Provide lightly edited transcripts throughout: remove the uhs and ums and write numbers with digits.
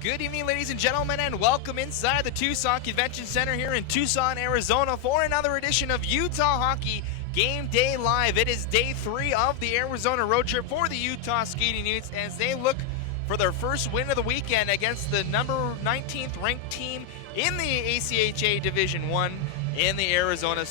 Good evening, ladies and gentlemen, and welcome inside the Tucson Convention Center here in Tucson, Arizona for another edition of Utah Hockey Game Day Live. It is day 3 of the Arizona road trip for the Utah Skatin Utes as they look for their first win of the weekend against the number 19th ranked team in the ACHA Division 1 in the Arizona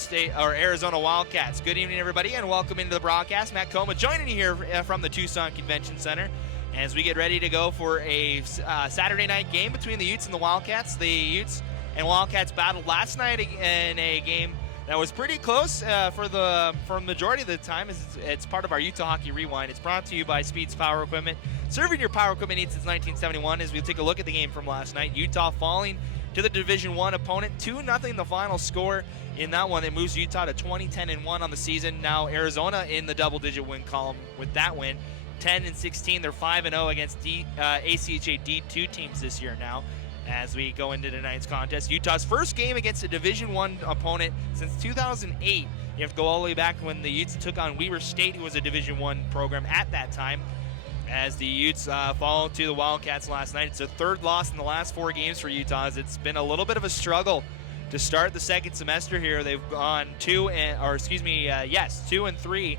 Wildcats. Good evening, everybody, and welcome into the broadcast. Matt Coma joining you here from the Tucson Convention Center as we get ready to go for a Saturday night game between the Utes and the Wildcats. The Utes and Wildcats battled last night in a game that was pretty close for the majority of the time. It's part of our Utah Hockey Rewind. It's brought to you by Speed's Power Equipment, serving your power equipment needs since 1971. As we take a look at the game from last night, Utah falling to the Division I opponent, 2-0 the final score in that one. It moves Utah to 20-10-1 on the season. Now Arizona in the double-digit win column with that win. 10-16, they're 5-0 against ACHA D2 teams this year now as we go into tonight's contest. Utah's first game against a Division I opponent since 2008. You have to go all the way back when the Utes took on Weber State, who was a Division I program at that time, as the Utes fall to the Wildcats last night. It's a third loss in the last 4 games for Utah, as it's been a little bit of a struggle to start the second semester here. They've gone 2 and 3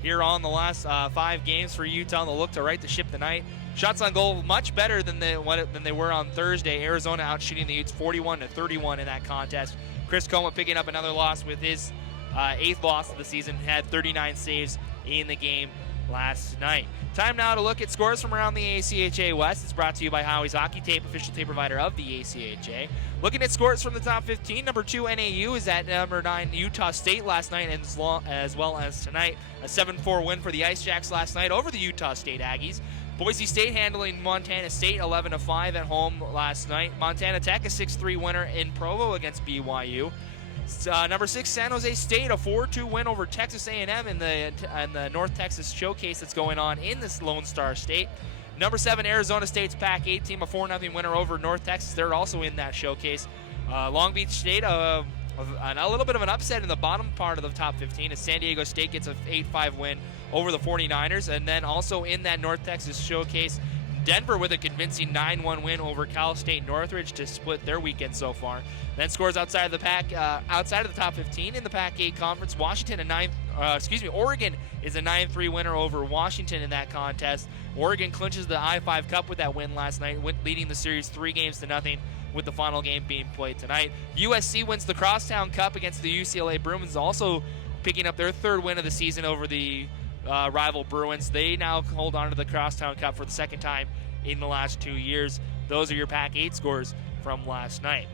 here on the last 5 games for Utah. They'll look to right the ship tonight. Shots on goal much better than they were on Thursday. Arizona outshooting the Utes 41-31 in that contest. Chris Coma picking up another loss with his 8th loss of the season. Had 39 saves in the game last night. Time now to look at scores from around the ACHA West. It's brought to you by Howie's Hockey Tape, official tape provider of the ACHA. Looking at scores from the top 15, number 2 NAU is at number 9 Utah State last night, as well as tonight. A 7-4 win for the Ice Jacks last night over the Utah State Aggies. Boise State handling Montana State 11-5 at home last night. Montana Tech a 6-3 winner in Provo against BYU. Number 6 San Jose State, a 4-2 win over Texas A&M in the North Texas Showcase that's going on in this Lone Star State. Number 7 Arizona State's Pac-8 team, a 4-0 winner over North Texas. They're also in that showcase. Long Beach State, a little bit of an upset in the bottom part of the top 15 as San Diego State gets a 8-5 win over the 49ers. And then also in that North Texas Showcase, Denver with a convincing 9-1 win over Cal State Northridge to split their weekend so far. Then scores outside of the top 15 in the Pac-8 conference. Oregon is a 9-3 winner over Washington in that contest. Oregon clinches the I-5 Cup with that win last night, leading the series 3-0 with the final game being played tonight. USC wins the Crosstown Cup against the UCLA Bruins, also picking up their 3rd win of the season over the rival Bruins. They now hold on to the Crosstown Cup for the 2nd time in the last 2 years. Those are your Pac-8 scores from last night.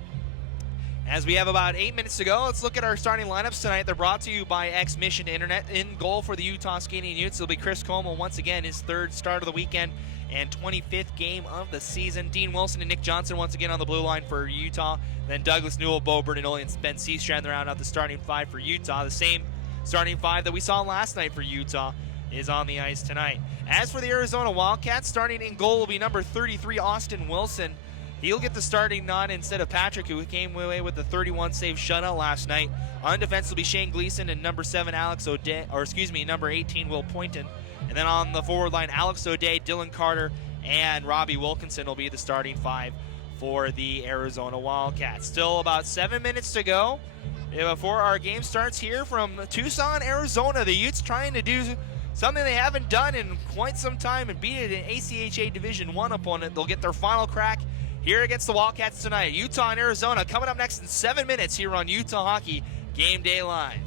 As we have about 8 minutes to go, let's look at our starting lineups tonight. They're brought to you by X-Mission Internet. In goal for the Utah Skatin Utes, it'll be Chris Como once again, his 3rd start of the weekend and 25th game of the season. Dean Wilson and Nick Johnson once again on the blue line for Utah. Then Douglas Newell, Bo Bernardoli, and Ben Seastrand round out the starting 5 for Utah. The same starting 5 that we saw last night for Utah is on the ice tonight. As for the Arizona Wildcats, starting in goal will be number 33, Austin Wilson. He'll get the starting nod instead of Patrick, who came away with the 31-save shutout last night. On defense will be Shane Gleason and number 7, number 18, Will Poynton. And then on the forward line, Alex O'Day, Dylan Carter, and Robbie Wilkinson will be the starting 5 for the Arizona Wildcats. Still about 7 minutes to go before our game starts here from Tucson, Arizona. The Utes trying to do something they haven't done in quite some time and beat an ACHA Division I opponent. They'll get their final crack here against the Wildcats tonight. Utah and Arizona coming up next in 7 minutes here on Utah Hockey Game Day Live.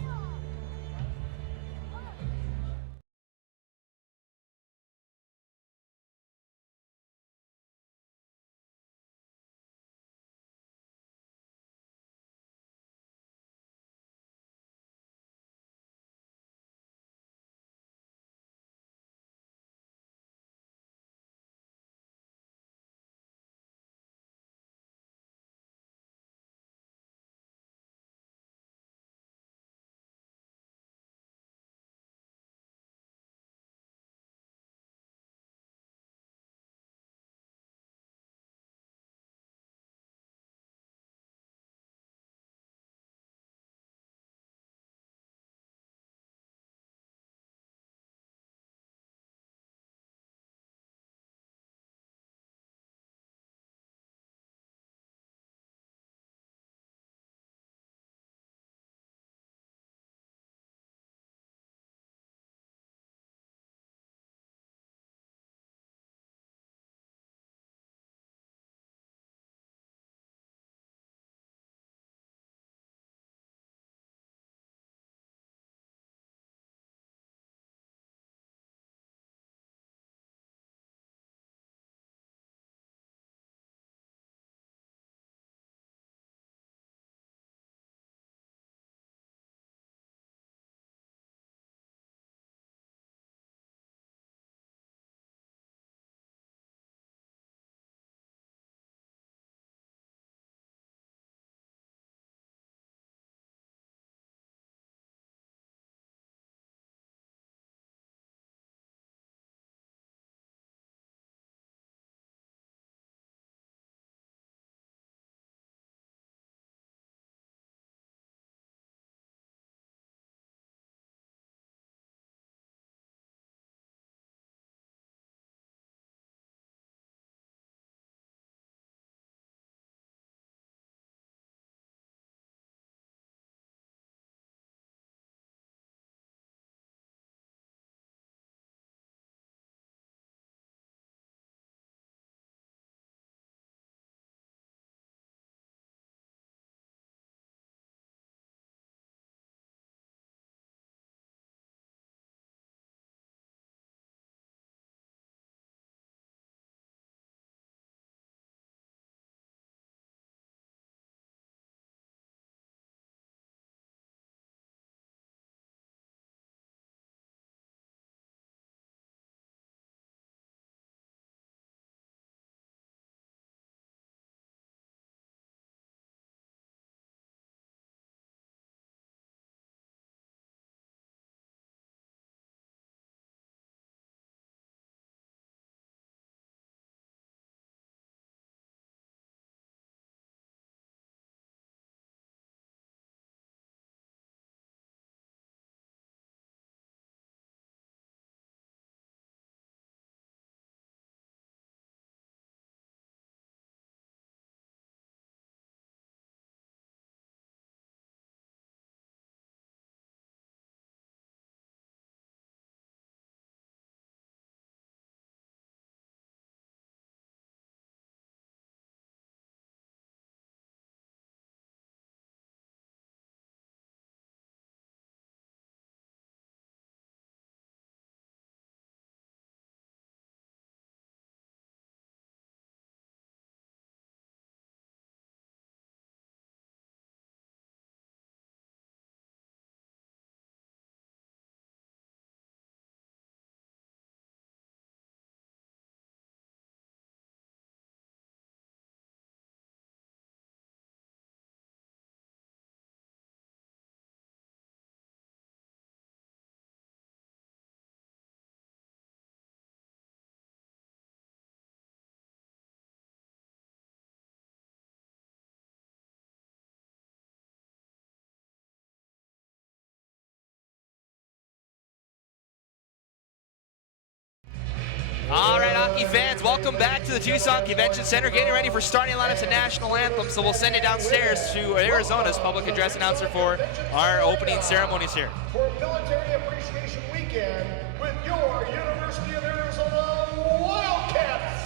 Hockey fans, welcome back to the Tucson Convention Center. Getting ready for starting lineups and national anthem, so we'll send it downstairs to Arizona's public address announcer for our opening ceremonies here. For Military Appreciation Weekend with your University of Arizona Wildcats.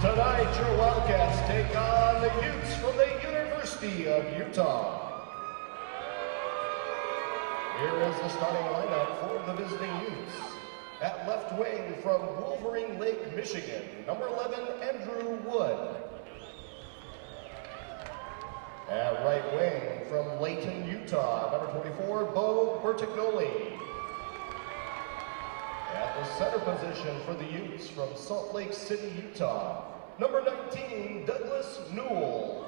Tonight, your Wildcats take on the Utes from the University of Utah. Here is the starting lineup for the visiting Utes. At left wing from Wolverine Lake, Michigan, number 11, Andrew Wood. At right wing from Layton, Utah, number 24, Bo Bertignoli. At the center position for the Utes from Salt Lake City, Utah, number 19, Douglas Newell.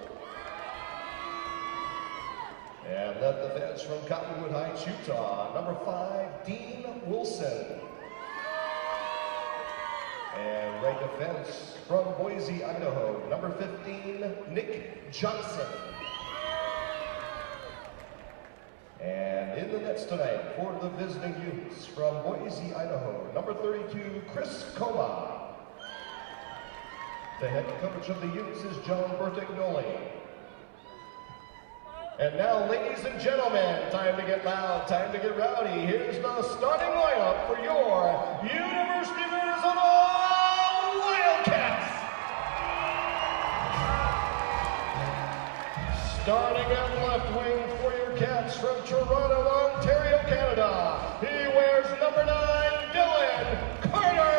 And led defense from Cottonwood Heights, Utah, number 5, Dean Wilson. And right defense from Boise, Idaho, number 15, Nick Johnson. And in the nets tonight for the visiting Utes from Boise, Idaho, number 32, Chris Coma. The head coach of the Utes is John Bertignoli. And now, ladies and gentlemen, time to get loud, time to get rowdy. Here's the starting lineup for your University of Arizona Wildcats. Starting at left wing for your Cats from Toronto, Ontario, Canada. He wears number 9, Dylan Carter.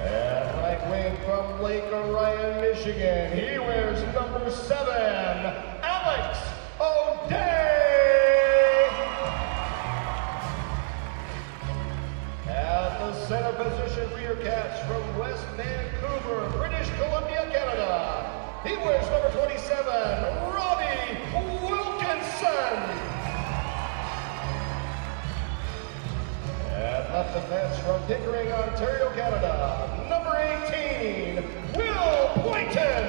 And right wing from Lake Orion, Michigan. He wears number 7, Alex O'Day. At the center position for your Cats from West Vancouver, British Columbia, Canada. He wears number 27, Robbie Wilkinson. And left defense from Pickering, Ontario, Canada, number 18, Will Boynton.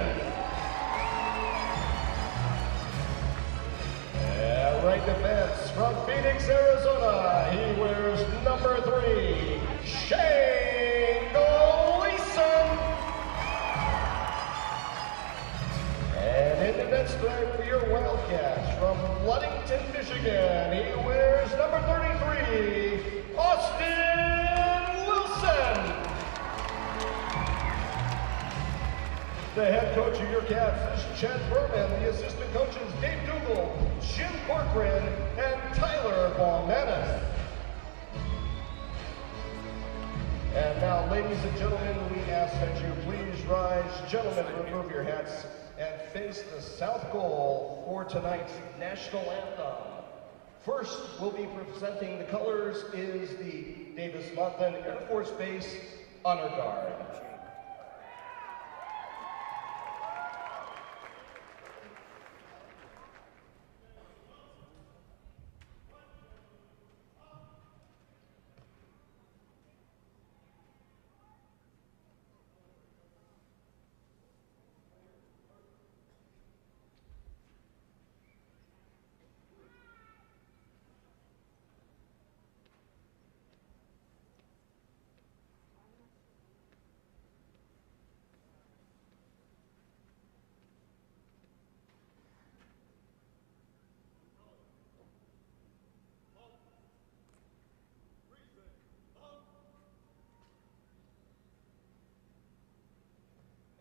And right defense from Phoenix, Arizona, he wears number 3, Shane Gleason. And in the nets tonight for your Wildcats from Ludington, Michigan, he wears number 33, Austin Wilson. The head coach of your Cats is Chad Berman. The assistant coaches Dave Dougal, Jim Corcoran, and Tyler Baumanis. And now, ladies and gentlemen, we ask that you please rise. Gentlemen, remove your hats and face the south goal for tonight's national anthem. First, we'll be presenting the colors is the Davis-Monthan Air Force Base Honor Guard.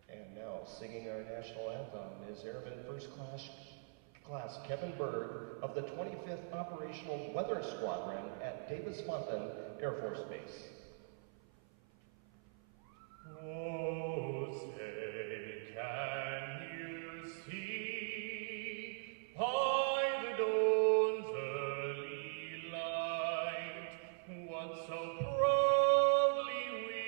And now, singing our national anthem is Airman First Class Kevin Berg of the 25th Operational Weather Squadron at Davis-Monthan Air Force Base. Oh, say, can you see by the dawn's early light what so proudly we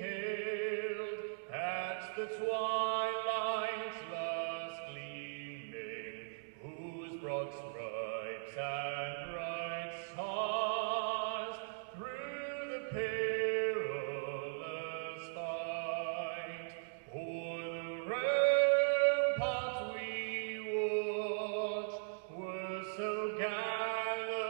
hailed at the twilight's last gleaming, whose broad stripes and bright stars through the perilous fight o'er the ramparts we watched were so gallant.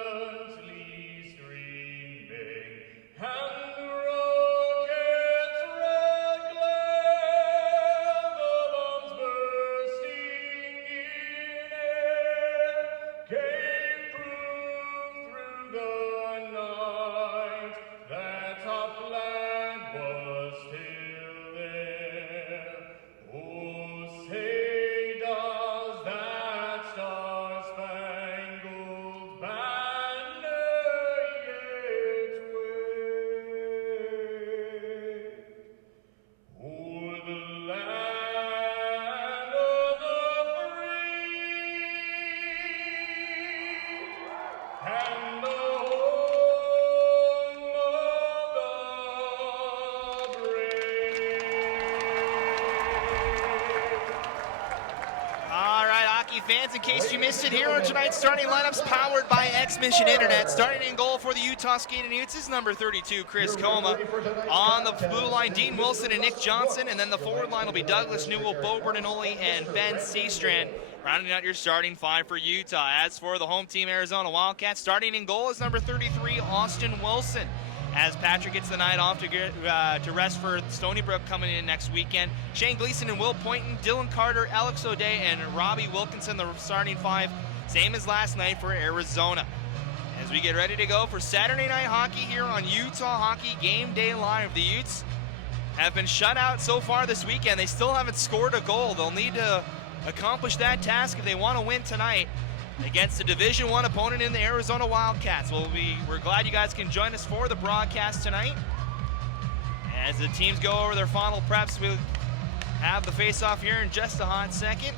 Hockey fans, in case you missed it, here are tonight's starting lineups powered by X-Mission Internet. Starting in goal for the Utah Skatin Utes is number 32, Chris Coma. On the blue line, Dean Wilson and Nick Johnson, and then the forward line will be Douglas Newell, Bo Bertinoli, and Ben Seastrand, rounding out your starting five for Utah. As for the home team, Arizona Wildcats, starting in goal is number 33, Austin Wilson. As Patrick gets the night off to rest for Stony Brook coming in next weekend. Shane Gleason and Will Poynton, Dylan Carter, Alex O'Day, and Robbie Wilkinson, the starting five, same as last night for Arizona. As we get ready to go for Saturday night hockey here on Utah Hockey Game Day Live. The Utes have been shut out so far this weekend. They still haven't scored a goal. They'll need to accomplish that task if they want to win tonight against a Division I opponent in the Arizona Wildcats. We're glad you guys can join us for the broadcast tonight. As the teams go over their final preps, we'll have the face-off here in just a hot second.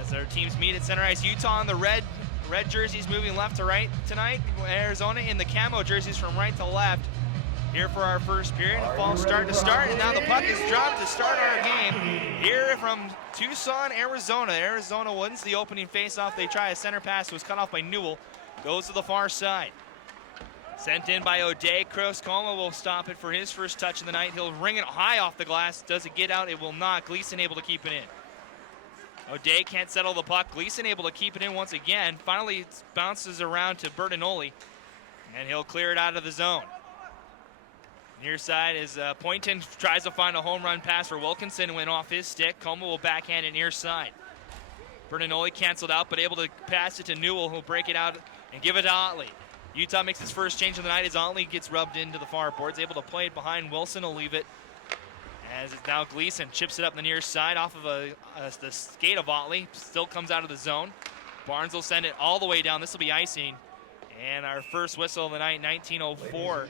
As our teams meet at center ice, Utah in the red jerseys moving left to right tonight. Arizona in the camo jerseys from right to left. Here for our first period, the false start to start, and now the puck is dropped to start our game. Here from Tucson, Arizona. Arizona wins the opening face-off. They try a center pass, was cut off by Newell. Goes to the far side. Sent in by O'Day. Chris Coma will stop it for his first touch of the night. He'll ring it high off the glass. Does it get out? It will not. Gleason able to keep it in. O'Day can't settle the puck. Gleason able to keep it in once again. Finally it bounces around to Bertinoli, and he'll clear it out of the zone. Near side is Poynton tries to find a home run pass for Wilkinson, went off his stick. Coma will backhand it near side. Bertinoli canceled out, but able to pass it to Newell, who'll break it out and give it to Otley. Utah makes his first change of the night as Otley gets rubbed into the far boards, able to play it behind Wilson, will leave it. As it's now Gleason chips it up the near side off of the skate of Otley, still comes out of the zone. Barnes will send it all the way down. This will be icing. And our first whistle of the night, 19:04,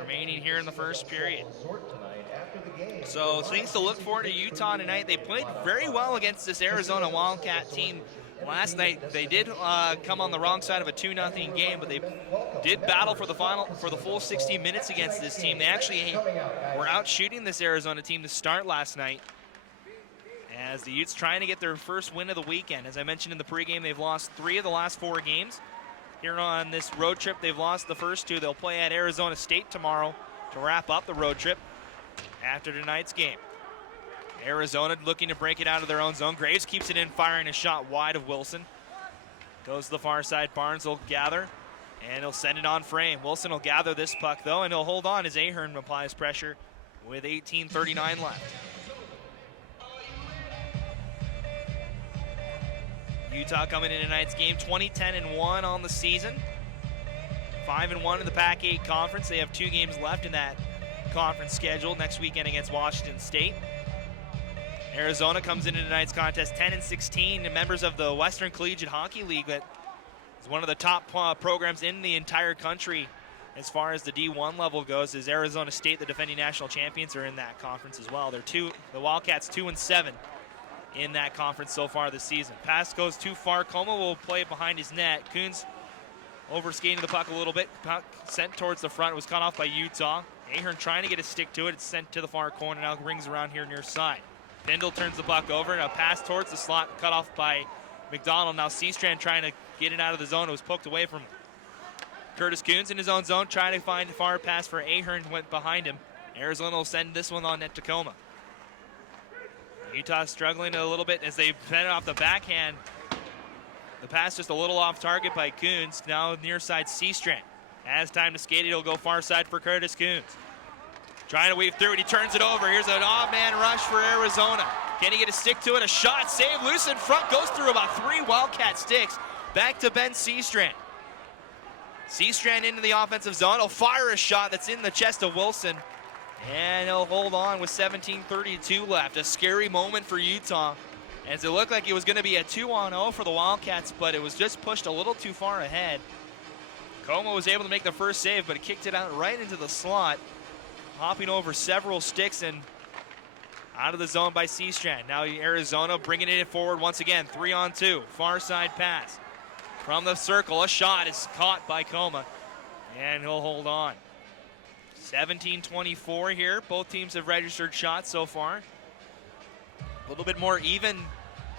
remaining here in the first period. So things to look for to Utah tonight. They played very well against this Arizona Wildcat team last night. They did come on the wrong side of a 2-0 game, but they did battle for the full 60 minutes against this team. They actually were out shooting this Arizona team to start last night. As the Utes trying to get their first win of the weekend. As I mentioned in the pregame, they've lost 3 of the last 4 games. Here on this road trip, they've lost the first 2. They'll play at Arizona State tomorrow to wrap up the road trip after tonight's game. Arizona looking to break it out of their own zone. Graves keeps it in, firing a shot wide of Wilson. Goes to the far side. Barnes will gather, and he'll send it on frame. Wilson will gather this puck, though, and he'll hold on as Ahern applies pressure with 18:39 left. Utah coming in tonight's game 20-10-1 on the season. 5-1 in the Pac-8 conference. They have 2 games left in that conference schedule next weekend against Washington State. Arizona comes into tonight's contest 10-16, members of the Western Collegiate Hockey League. That is one of the top programs in the entire country as far as the D1 level goes. As Arizona State, the defending national champions, are in that conference as well. The Wildcats 2-7. In that conference so far this season. Pass goes too far. Coma will play it behind his net. Coons overskating the puck a little bit. Puck sent towards the front. It was cut off by Utah. Ahern trying to get a stick to it. It's sent to the far corner. Now rings around here near side. Bindle turns the puck over. And a pass towards the slot. Cut off by McDonald. Now Seastrand trying to get it out of the zone. It was poked away from Curtis Coons in his own zone. Trying to find a far pass for Ahern. Went behind him. Arizona will send this one on net to Coma. Utah struggling a little bit as they fed it off the backhand. The pass just a little off target by Coons. Now near side Seastrand. Has time to skate it. He'll go far side for Curtis Coons. Trying to weave through it. He turns it over. Here's an odd man rush for Arizona. Can he get a stick to it? A shot, save, loose in front. Goes through about 3 Wildcat sticks. Back to Ben Seastrand. Seastrand into the offensive zone. He'll fire a shot that's in the chest of Wilson. And he'll hold on with 17:32 left. A scary moment for Utah, as it looked like it was going to be a 2-on-0 for the Wildcats, but it was just pushed a little too far ahead. Coma was able to make the first save, but it kicked it out right into the slot, hopping over several sticks and out of the zone by Seastrand. Now Arizona bringing it forward once again. 3-on-2, far side pass. From the circle, a shot is caught by Coma, and he'll hold on. 17-24 here. Both teams have registered shots so far. A little bit more even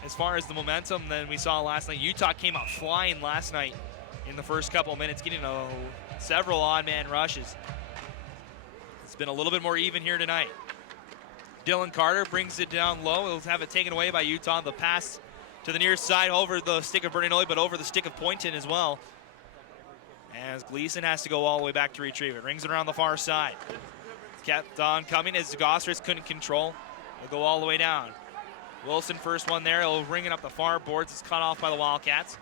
as far as the momentum than we saw last night. Utah came out flying last night in the first couple of minutes, getting several odd man rushes. It's been a little bit more even here tonight. Dylan Carter brings it down low. He'll have it taken away by Utah. The pass to the near side over the stick of Bertinoli, but over the stick of Poynton as well. As Gleason has to go all the way back to retrieve it. Rings it around the far side. Kept on coming as Gosseris couldn't control. He'll go all the way down. Wilson first one there. He'll ring it up the far boards. It's cut off by the Wildcats.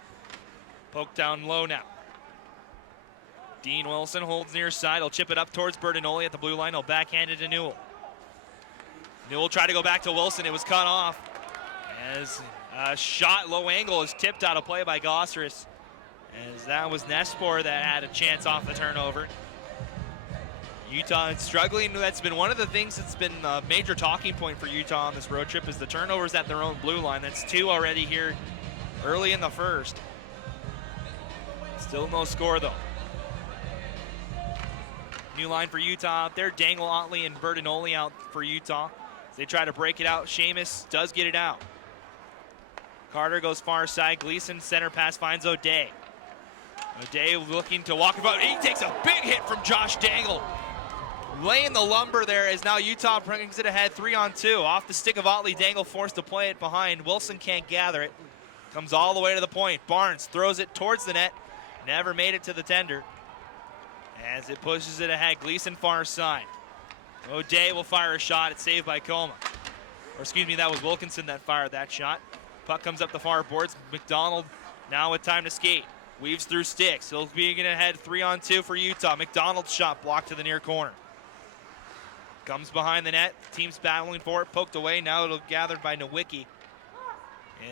Poked down low now. Dean Wilson holds near side. He'll chip it up towards Bertinoli at the blue line. He'll backhand it to Newell. Newell tried to go back to Wilson. It was cut off. As a shot low angle is tipped out of play by Gosseris. As that was Nespor that had a chance off the turnover. Utah is struggling. That's been one of the things that's been a major talking point for Utah on this road trip is the turnovers at their own blue line. That's 2 already here early in the first. Still no score though. New line for Utah out there. Dangle, Otley, and Bertinoli out for Utah. As they try to break it out. Seamus does get it out. Carter goes far side. Gleason center pass finds O'Day. O'Day looking to walk about. He takes a big hit from Josh Dangle. Laying the lumber there as now Utah brings it ahead 3-on-2. Off the stick of Otley, Dangle forced to play it behind. Wilson can't gather it. Comes all the way to the point. Barnes throws it towards the net. Never made it to the tender. As it pushes it ahead, Gleason far side. O'Day will fire a shot. It's saved by Coma. Or excuse me, that was Wilkinson that fired that shot. Puck comes up the far boards. McDonald now with time to skate. Weaves through sticks. He'll be getting ahead 3-on-2 for Utah. McDonald's shot blocked to the near corner. Comes behind the net. Team's battling for it. Poked away. Now it'll gathered by Nowicki.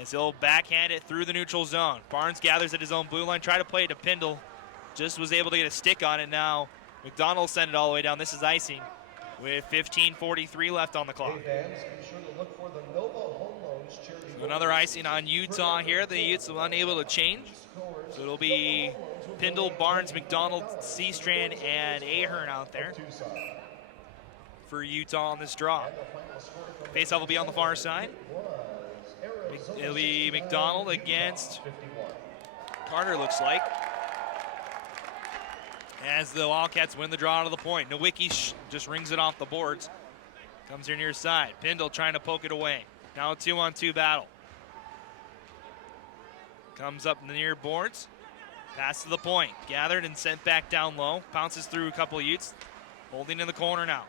As he'll backhand it through the neutral zone. Barnes gathers at his own blue line. Try to play it to Pindle. Just was able to get a stick on it now. McDonald sent it all the way down. This is icing with 15:43 left on the clock. Hey fans, be sure to look for the Nova Home Loans charity. So another icing on Utah here. The Utes are unable to change. So it'll be Pindle, Barnes, McDonald, Seastrand, and Ahern out there for Utah on this draw. Faceoff will be on the far side. It'll be McDonald against Carter, looks like. As the Wildcats win the draw out of the point. Nowicki just rings it off the boards. Comes here near side. Pindle trying to poke it away. Now a 2-on-2 battle. Comes up in the near boards. Pass to the point. Gathered and sent back down low. Pounces through a couple of Utes. Holding in the corner now.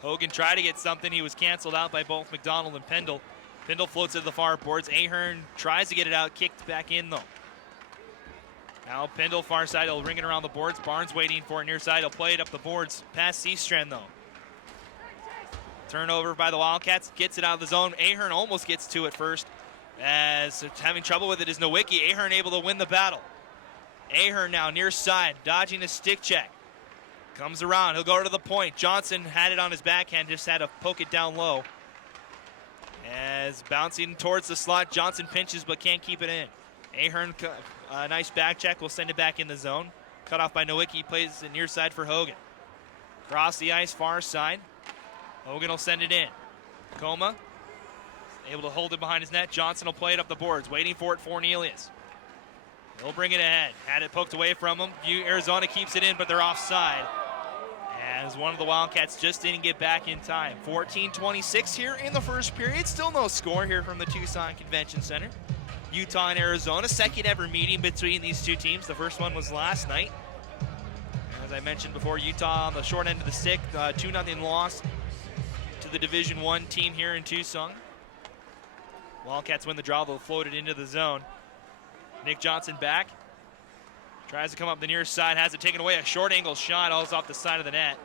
Hogan tried to get something. He was canceled out by both McDonald and Pindle. Pindle floats to the far boards. Ahern tries to get it out. Kicked back in though. Now Pindle far side. He'll ring it around the boards. Barnes waiting for it near side. He'll play it up the boards. Past Seastrand though. Turnover by the Wildcats. Gets it out of the zone. Ahern almost gets to it first. As having trouble with it is Nowicki. Ahern able to win the battle. Ahern now near side. Dodging a stick check. Comes around. He'll go to the point. Johnson had it on his backhand. Just had to poke it down low. As bouncing towards the slot. Johnson pinches but can't keep it in. Ahern, nice back check. Will send it back in the zone. Cut off by Nowicki. Plays it near side for Hogan. Cross the ice, far side. Hogan will send it in. Coma able to hold it behind his net. Johnson will play it up the boards. Waiting for it for Neelius. He'll bring it ahead. Had it poked away from him. Arizona keeps it in, but they're offside. As one of the Wildcats just didn't get back in time. 14:26 here in the first period. Still no score here from the Tucson Convention Center. Utah and Arizona, second ever meeting between these two teams. The first one was last night. As I mentioned before, Utah on the short end of the stick, 2-0 loss to the Division I team here in Tucson. Wildcats win the draw. They'll float it into the zone. Nick Johnson back. Tries to come up the near side. Has it taken away. A short angle shot. All off the side of the net.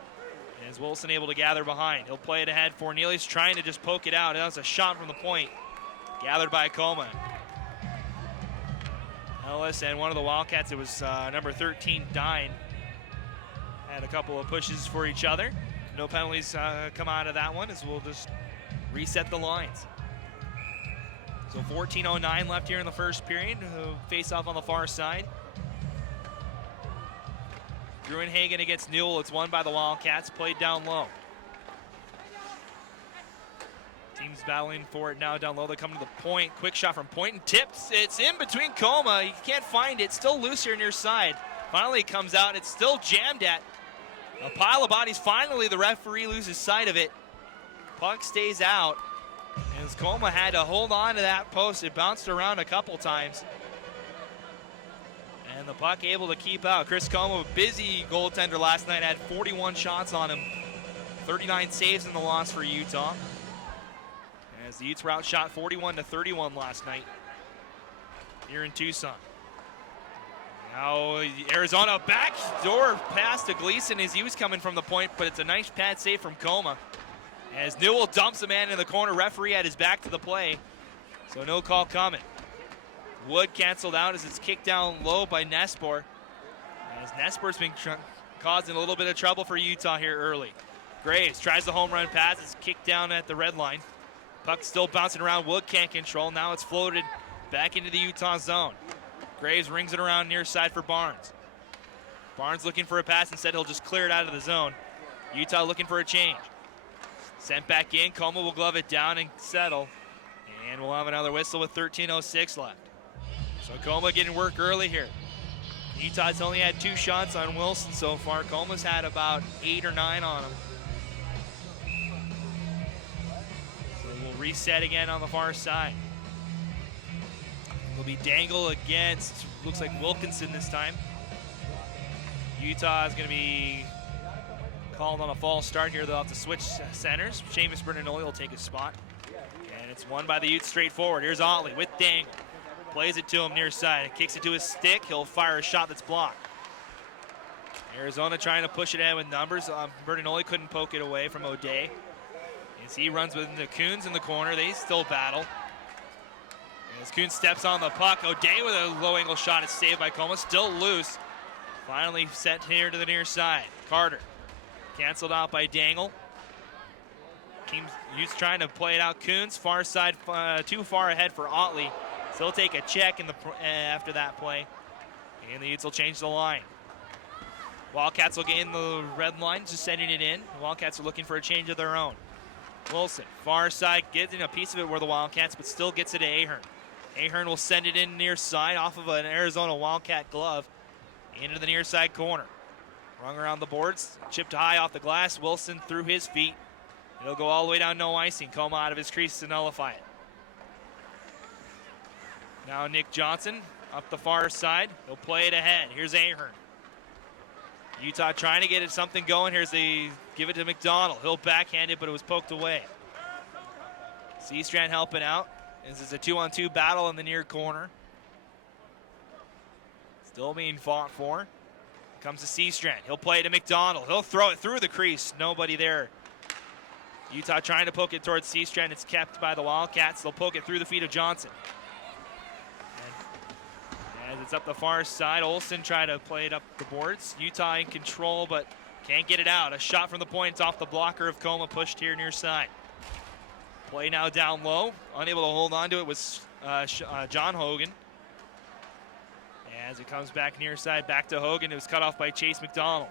As Wilson able to gather behind. He'll play it ahead for Neely's trying to just poke it out. That was a shot from the point. Gathered by Coma. Ellis and one of the Wildcats, it was number 13, Dine. Had a couple of pushes for each other. No penalties come out of that one as we'll just reset the lines. So 14:09 left here in the first period. Face off on the far side. Gruenhagen against Newell. It's won by the Wildcats. Played down low. Wilson's battling for it now down low. They come to the point. Quick shot from point and tips. It's in between Coma. You can't find it. Still loose here near side. Finally it comes out. It's still jammed at a pile of bodies. Finally the referee loses sight of it. Puck stays out. As Coma had to hold on to that post. It bounced around a couple times. And the puck able to keep out. Chris Coma, a busy goaltender last night, had 41 shots on him. 39 saves in the loss for Utah. As the Utes were outshot 41-31 last night here in Tucson. Now Arizona backdoor pass to Gleason as he was coming from the point, but it's a nice pad save from Coma. As Newell dumps a man in the corner, referee had his back to the play, so no call coming. Wood canceled out as it's kicked down low by Nespor. As Nespor's been causing a little bit of trouble for Utah here early. Graves tries the home run pass. It's kicked down at the red line. Puck still bouncing around. Wood can't control. Now it's floated back into the Utah zone. Graves rings it around near side for Barnes. Barnes looking for a pass. Instead, he'll just clear it out of the zone. Utah looking for a change. Sent back in. Coma will glove it down and settle. And we'll have another whistle with 13:06 left. So Coma getting work early here. Utah's only had 2 shots on Wilson so far. Coma's had about 8 or 9 on him. So we'll reset again on the far side. It'll be Dangle against, looks like Wilkinson this time. Utah is going to be called on a false start here. They'll have to switch centers. Seamus Bernanoli will take his spot. And it's won by the Utes straight forward. Here's Otley with Dangle. Plays it to him near side. Kicks it to his stick. He'll fire a shot that's blocked. Arizona trying to push it ahead with numbers. Bernanoli couldn't poke it away from O'Day. As he runs with the Coons in the corner, they still battle. As Coons steps on the puck, O'Day with a low angle shot is saved by Coma. Still loose. Finally sent here to the near side. Carter canceled out by Dangle. Team's Utes trying to play it out. Coons far side, too far ahead for Otley. So he'll take a check in the after that play. And the Utes will change the line. Wildcats will get in the red line, just sending it in. The Wildcats are looking for a change of their own. Wilson, far side, getting a piece of it where the Wildcats, but still gets it to Ahern. Ahern will send it in near side off of an Arizona Wildcat glove into the near side corner. Rung around the boards, chipped high off the glass. Wilson through his feet. It'll go all the way down, no icing. Coma out of his crease to nullify it. Now Nick Johnson up the far side. He'll play it ahead. Here's Ahern. Utah trying to get it something going. Here's the give it to McDonald. He'll backhand it, but it was poked away. Seastrand helping out. This is a 2-on-2 battle in the near corner. Still being fought for. Comes to Seastrand. He'll play it to McDonald. He'll throw it through the crease. Nobody there. Utah trying to poke it towards Seastrand. It's kept by the Wildcats. They'll poke it through the feet of Johnson. As it's up the far side, Olsen trying to play it up the boards. Utah in control, but can't get it out. A shot from the point. It's off the blocker of Coma, pushed here near side. Play now down low. Unable to hold on to it was John Hogan. As it comes back near side, back to Hogan. It was cut off by Chase McDonald.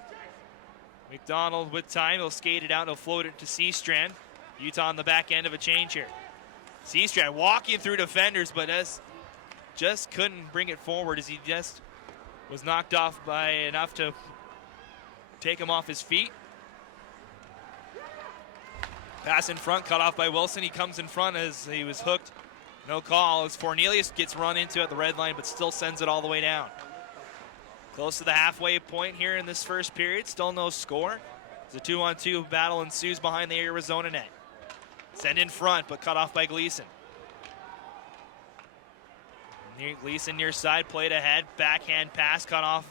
McDonald with time. He'll skate it out. He'll float it to Seastrand. Utah on the back end of a change here. Seastrand walking through defenders, but just couldn't bring it forward as he just was knocked off by enough to take him off his feet. Pass in front, cut off by Wilson. He comes in front as he was hooked. No call as Fornelius gets run into at the red line, but still sends it all the way down. Close to the halfway point here in this first period. Still no score. As a 2-on-2 battle ensues behind the Arizona net. Send in front, but cut off by Gleason. Gleason near side, played ahead, backhand pass, cut off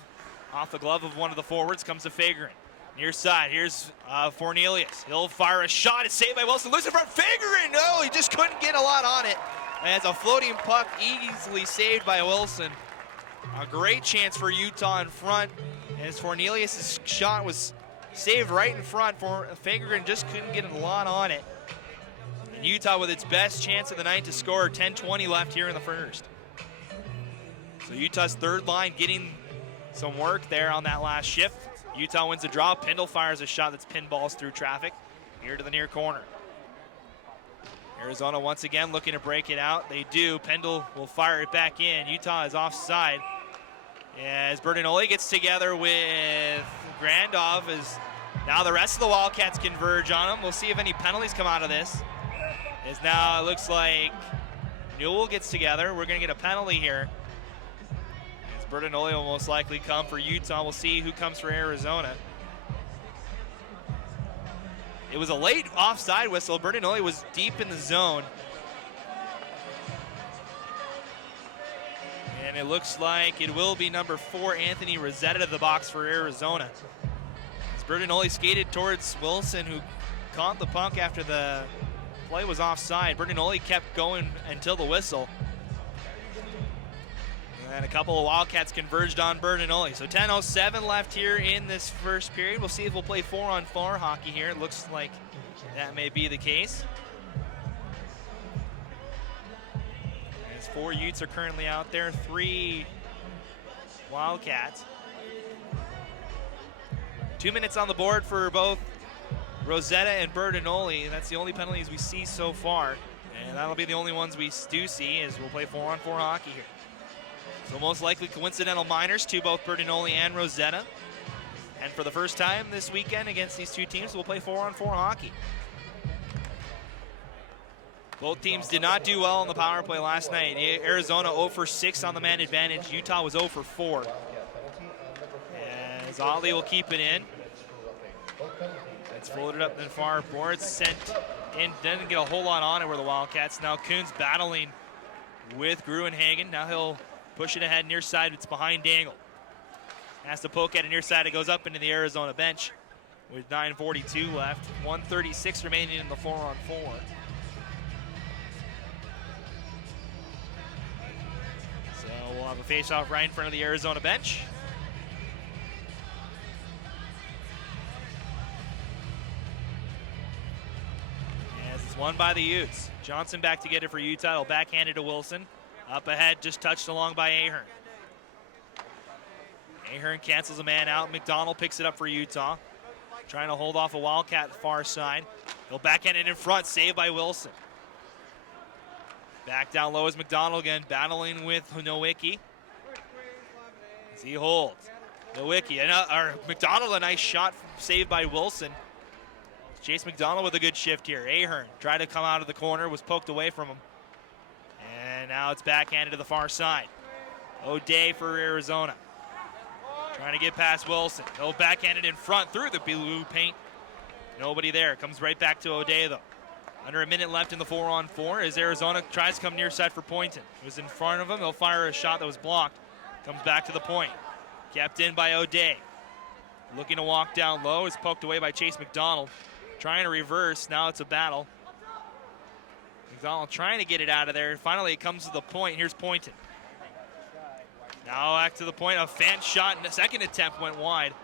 the glove of one of the forwards, comes to Fagerin. Near side, here's Fornelius. He'll fire a shot, it's saved by Wilson, loose in front, Fagerin! No, he just couldn't get a lot on it. And it's a floating puck, easily saved by Wilson. A great chance for Utah in front, as Fornelius' shot was saved right in front. Fagerin just couldn't get a lot on it. And Utah with its best chance of the night to score, 10:20 left here in the first. So Utah's third line getting some work there on that last shift. Utah wins the draw. Pindle fires a shot that's pinballs through traffic here to the near corner. Arizona once again looking to break it out. They do. Pendle will fire it back in. Utah is offside. As Bertinoli gets together with Grandov, as now the rest of the Wildcats converge on him. We'll see if any penalties come out of this. As now it looks like Newell gets together. We're going to get a penalty here. As Bertinoli will most likely come for Utah. We'll see who comes for Arizona. It was a late offside whistle. Bertinoli was deep in the zone. And it looks like it will be number 4, Anthony Rosetta, to the box for Arizona. As Bertinoli skated towards Wilson, who caught the puck after the play was offside. Bertinoli kept going until the whistle. And a couple of Wildcats converged on Bertinoli. So 10:07 left here in this first period. We'll see if we'll play 4-on-4 hockey here. It looks like that may be the case. As 4 Utes are currently out there, 3 Wildcats. 2 minutes on the board for both Rosetta and Bertinoli. That's the only penalties we see so far. And that'll be the only ones we do see, as we'll play 4-on-4 hockey here. So most likely coincidental minors to both Bertinoli and Rosetta. And for the first time this weekend against these two teams, we'll play 4-on-4 hockey. Both teams did not do well on the power play last night. Arizona 0 for 6 on the man advantage. Utah was 0 for 4. As Ollie will keep it in. It's floated up the far board, sent in, didn't get a whole lot on it where the Wildcats. Now Kuhn's battling with Gruenhagen. Now he'll push it ahead near side. It's behind Dangle. Has to poke at it near side. It goes up into the Arizona bench with 9:42 left. 1:36 remaining in the 4-on-4. So we'll have a face-off right in front of the Arizona bench. As it's won by the Utes. Johnson back to get it for Utah. He'll backhand it to Wilson. Up ahead, just touched along by Ahern. Ahern cancels a man out. McDonald picks it up for Utah. Trying to hold off a Wildcat far side. He'll backhand it in front, saved by Wilson. Back down low is McDonald again, battling with Nowicki. As he holds. Nowicki, McDonald, a nice shot saved by Wilson. Chase McDonald with a good shift here. Ahern tried to come out of the corner, was poked away from him. And now it's backhanded to the far side. O'Day for Arizona. Trying to get past Wilson. He'll backhand it in front through the blue paint. Nobody there. Comes right back to O'Day, though. Under a minute left in the 4-on-4 as Arizona tries to come near side for Poynton. He was in front of him. He'll fire a shot that was blocked. Comes back to the point. Kept in by O'Day. Looking to walk down low. Is poked away by Chase McDonald. Trying to reverse. Now it's a battle. McDonald trying to get it out of there. Finally, it comes to the point. Here's Poynton. Now back to the point. A fan shot in the second attempt went wide.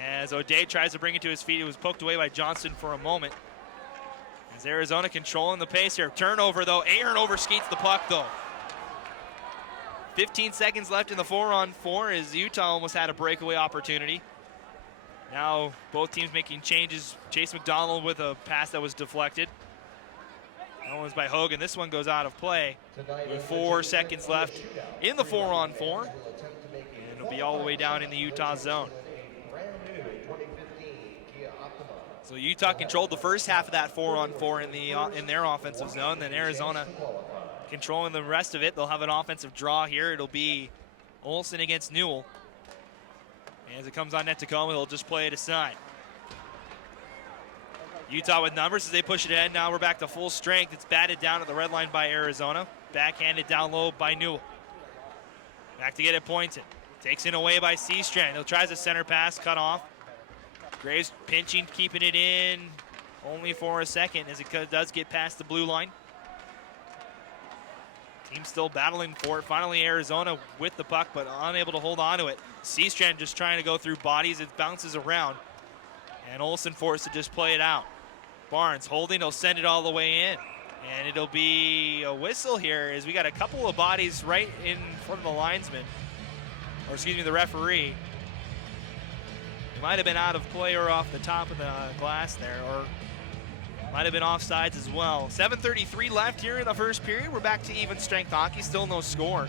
As O'Day tries to bring it to his feet, it was poked away by Johnson for a moment. As Arizona controlling the pace here. Turnover, though. Ahern overskates the puck, though. 15 seconds left in the 4-on-4 as Utah almost had a breakaway opportunity. Now both teams making changes. Chase McDonald with a pass that was deflected. That one was by Hogan. This one goes out of play with 4 seconds left in the 4-on-4. And it'll be all the way down in the Utah zone. So Utah controlled the first half of that 4-on-4 in their offensive zone. Then Arizona controlling the rest of it. They'll have an offensive draw here. It'll be Olsen against Newell. As it comes on net Tacoma, they'll just play it aside. Utah with numbers as they push it ahead. Now we're back to full strength. It's batted down at the red line by Arizona. Backhanded down low by Newell. Back to get it Poynton. Takes it away by Seastrand. He'll try the center pass, cut off. Graves pinching, keeping it in only for a second as it does get past the blue line. Team still battling for it. Finally, Arizona with the puck, but unable to hold on to it. Seastrand just trying to go through bodies. It bounces around. And Olsen forced to just play it out. Barnes holding, he'll send it all the way in. And it'll be a whistle here as we got a couple of bodies right in front of the linesman. Or excuse me, the referee. It might have been out of play or off the top of the glass there. Or Might have been offsides as well. 7:33 left here in the first period. We're back to even strength hockey, still no score.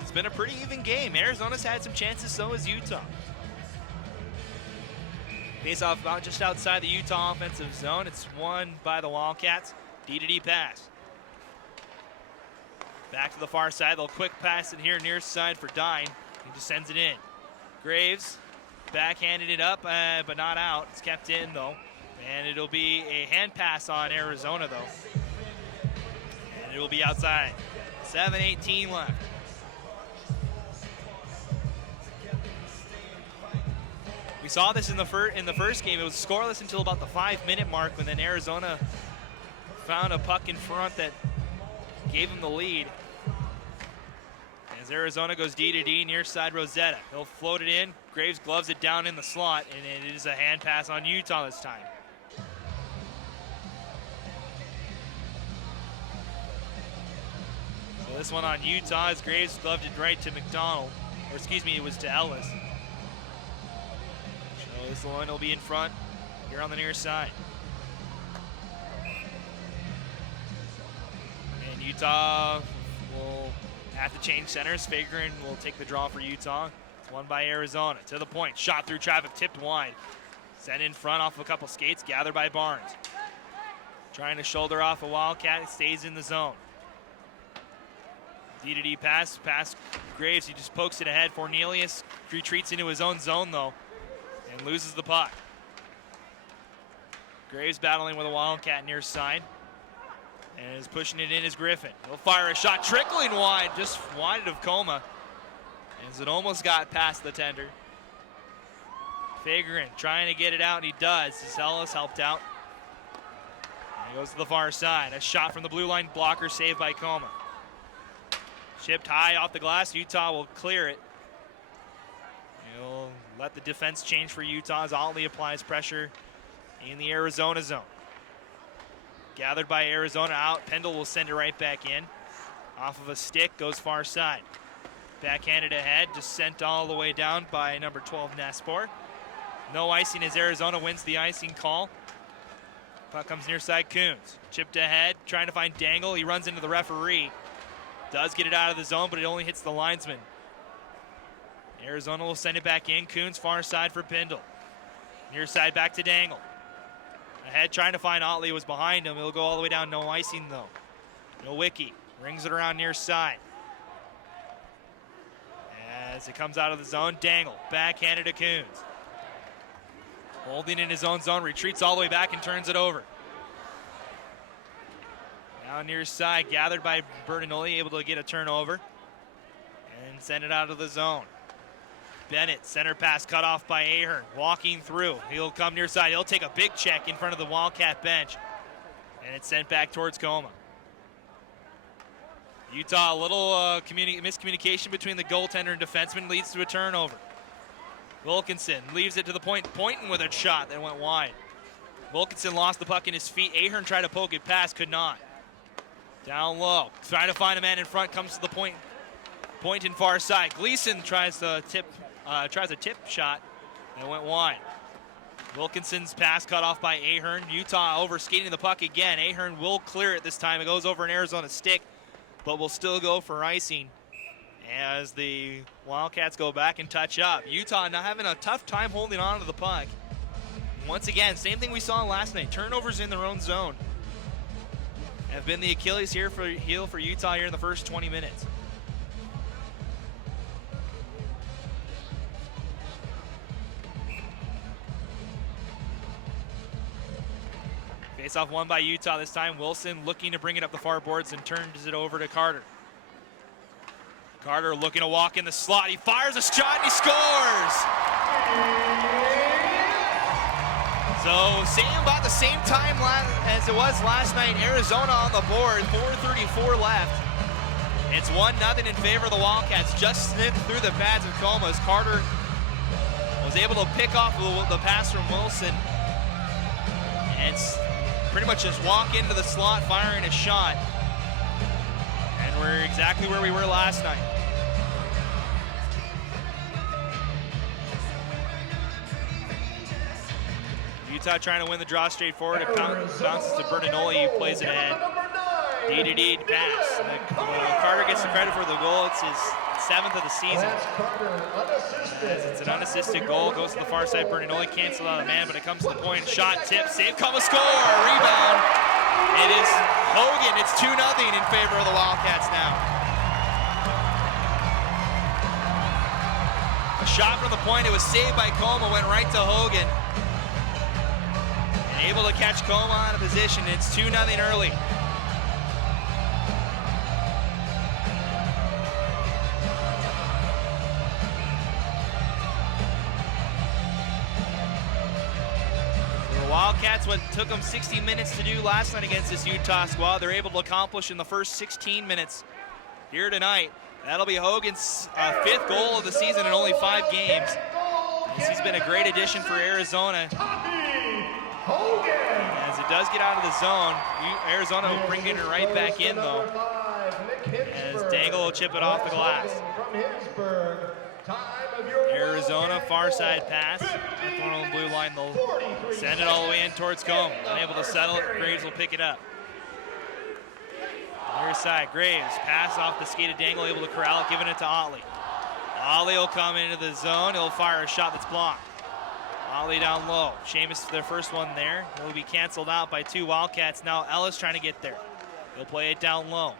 It's been a pretty even game. Arizona's had some chances, so has Utah. Face off about just outside the Utah offensive zone. It's won by the Wildcats. D-to-D pass. Back to the far side. They'll quick pass it here near side for Dine. He just sends it in. Graves backhanded it up, but not out. It's kept in, though. And it'll be a hand pass on Arizona, though. And it will be outside. 7:18 left. We saw this in the first game. It was scoreless until about the 5-minute mark, when then Arizona found a puck in front that gave them the lead. As Arizona goes D-to-D near side Rosetta. He'll float it in. Graves gloves it down in the slot, and it is a hand pass on Utah this time. So this one on Utah as Graves gloved it right to McDonald. Or excuse me, it was to Ellis. So this one will be in front here on the near side. And Utah will have to change centers. Fagerin will take the draw for Utah. It's won by Arizona. To the point. Shot through traffic, tipped wide. Sent in front off a couple skates, gathered by Barnes. Trying to shoulder off a Wildcat, stays in the zone. D-to-D pass, Graves, he just pokes it ahead. Cornelius retreats into his own zone, though, and loses the puck. Graves battling with a Wildcat near side, and is pushing it in as Griffin. He'll fire a shot, trickling wide, just wide of Coma, as it almost got past the tender. Fagerin trying to get it out, and he does. Ellis helped out. And he goes to the far side. A shot from the blue line blocker, saved by Coma. Chipped high off the glass. Utah will clear it. He'll let the defense change for Utah as Otley applies pressure in the Arizona zone. Gathered by Arizona out. Pendle will send it right back in. Off of a stick, goes far side. Backhanded ahead, just sent all the way down by number 12, Nespor. No icing as Arizona wins the icing call. Puck comes near side, Coons. Chipped ahead, trying to find Dangle. He runs into the referee. Does get it out of the zone, but it only hits the linesman. Arizona will send it back in. Coons far side for Pendle. Near side back to Dangle. Ahead trying to find Otley, was behind him. He'll go all the way down, no icing though. Nowicki rings it around near side. As it comes out of the zone, Dangle backhanded to Coons. Holding in his own zone, retreats all the way back and turns it over. Now near side, gathered by Bertinoli, able to get a turnover and send it out of the zone. Bennett, center pass cut off by Ahern, walking through. He'll come near side, he'll take a big check in front of the Wildcat bench, and it's sent back towards Coma. Utah, a little miscommunication between the goaltender and defenseman leads to a turnover. Wilkinson leaves it to the point, pointing with a shot that went wide. Wilkinson lost the puck in his feet. Ahern tried to poke it past, could not. Down low, trying to find a man in front, comes to the point in far side. Gleason tries a tip shot and went wide. Wilkinson's pass cut off by Ahern. Utah over skating the puck again. Ahern will clear it this time. It goes over an Arizona stick, but will still go for icing as the Wildcats go back and touch up. Utah now having a tough time holding on to the puck. Once again, same thing we saw last night. Turnovers in their own zone have been the Achilles heel for Utah here in the first 20 minutes. Face-off won by Utah this time. Wilson looking to bring it up the far boards and turns it over to Carter. Carter looking to walk in the slot. He fires a shot and he scores! So about the same time as it was last night. Arizona on the board, 4:34 left. It's 1-0 in favor of the Wildcats. Just snipped through the pads of Coma as Carter was able to pick off the pass from Wilson and pretty much just walk into the slot firing a shot. And we're exactly where we were last night. Utah trying to win the draw straight forward. It bounces to Bertinoli, who plays it ahead. D pass. Carter gets the credit for the goal. It's his 7th of the season. As it's an unassisted goal, goes to the far side. Bertinoli canceled out a man, but it comes to the point. Shot, tip, save, come, score, rebound. It is Hogan. It's 2-0 in favor of the Wildcats now. A shot from the point. It was saved by Coma, went right to Hogan. And able to catch Coma out of position. It's 2-0 early. Wildcats, what took them 60 minutes to do last night against this Utah squad, they're able to accomplish in the first 16 minutes here tonight. That'll be Hogan's 5th goal of the season in only 5 games. He's been a great addition for Arizona. As it does get out of the zone, Arizona will bring it right back in though. As Dangle will chip it off the glass. Arizona, far side pass. At the on the blue line, they'll send it all the way in towards Combe. Unable to settle it, Graves will pick it up. Near side, Graves, pass off the skate of Dangle, able to corral it, giving it to Otley. Otley will come into the zone, he'll fire a shot that's blocked. Otley down low. Seamus, their first one there. He'll be canceled out by 2 Wildcats. Now Ellis trying to get there. He'll play it down low.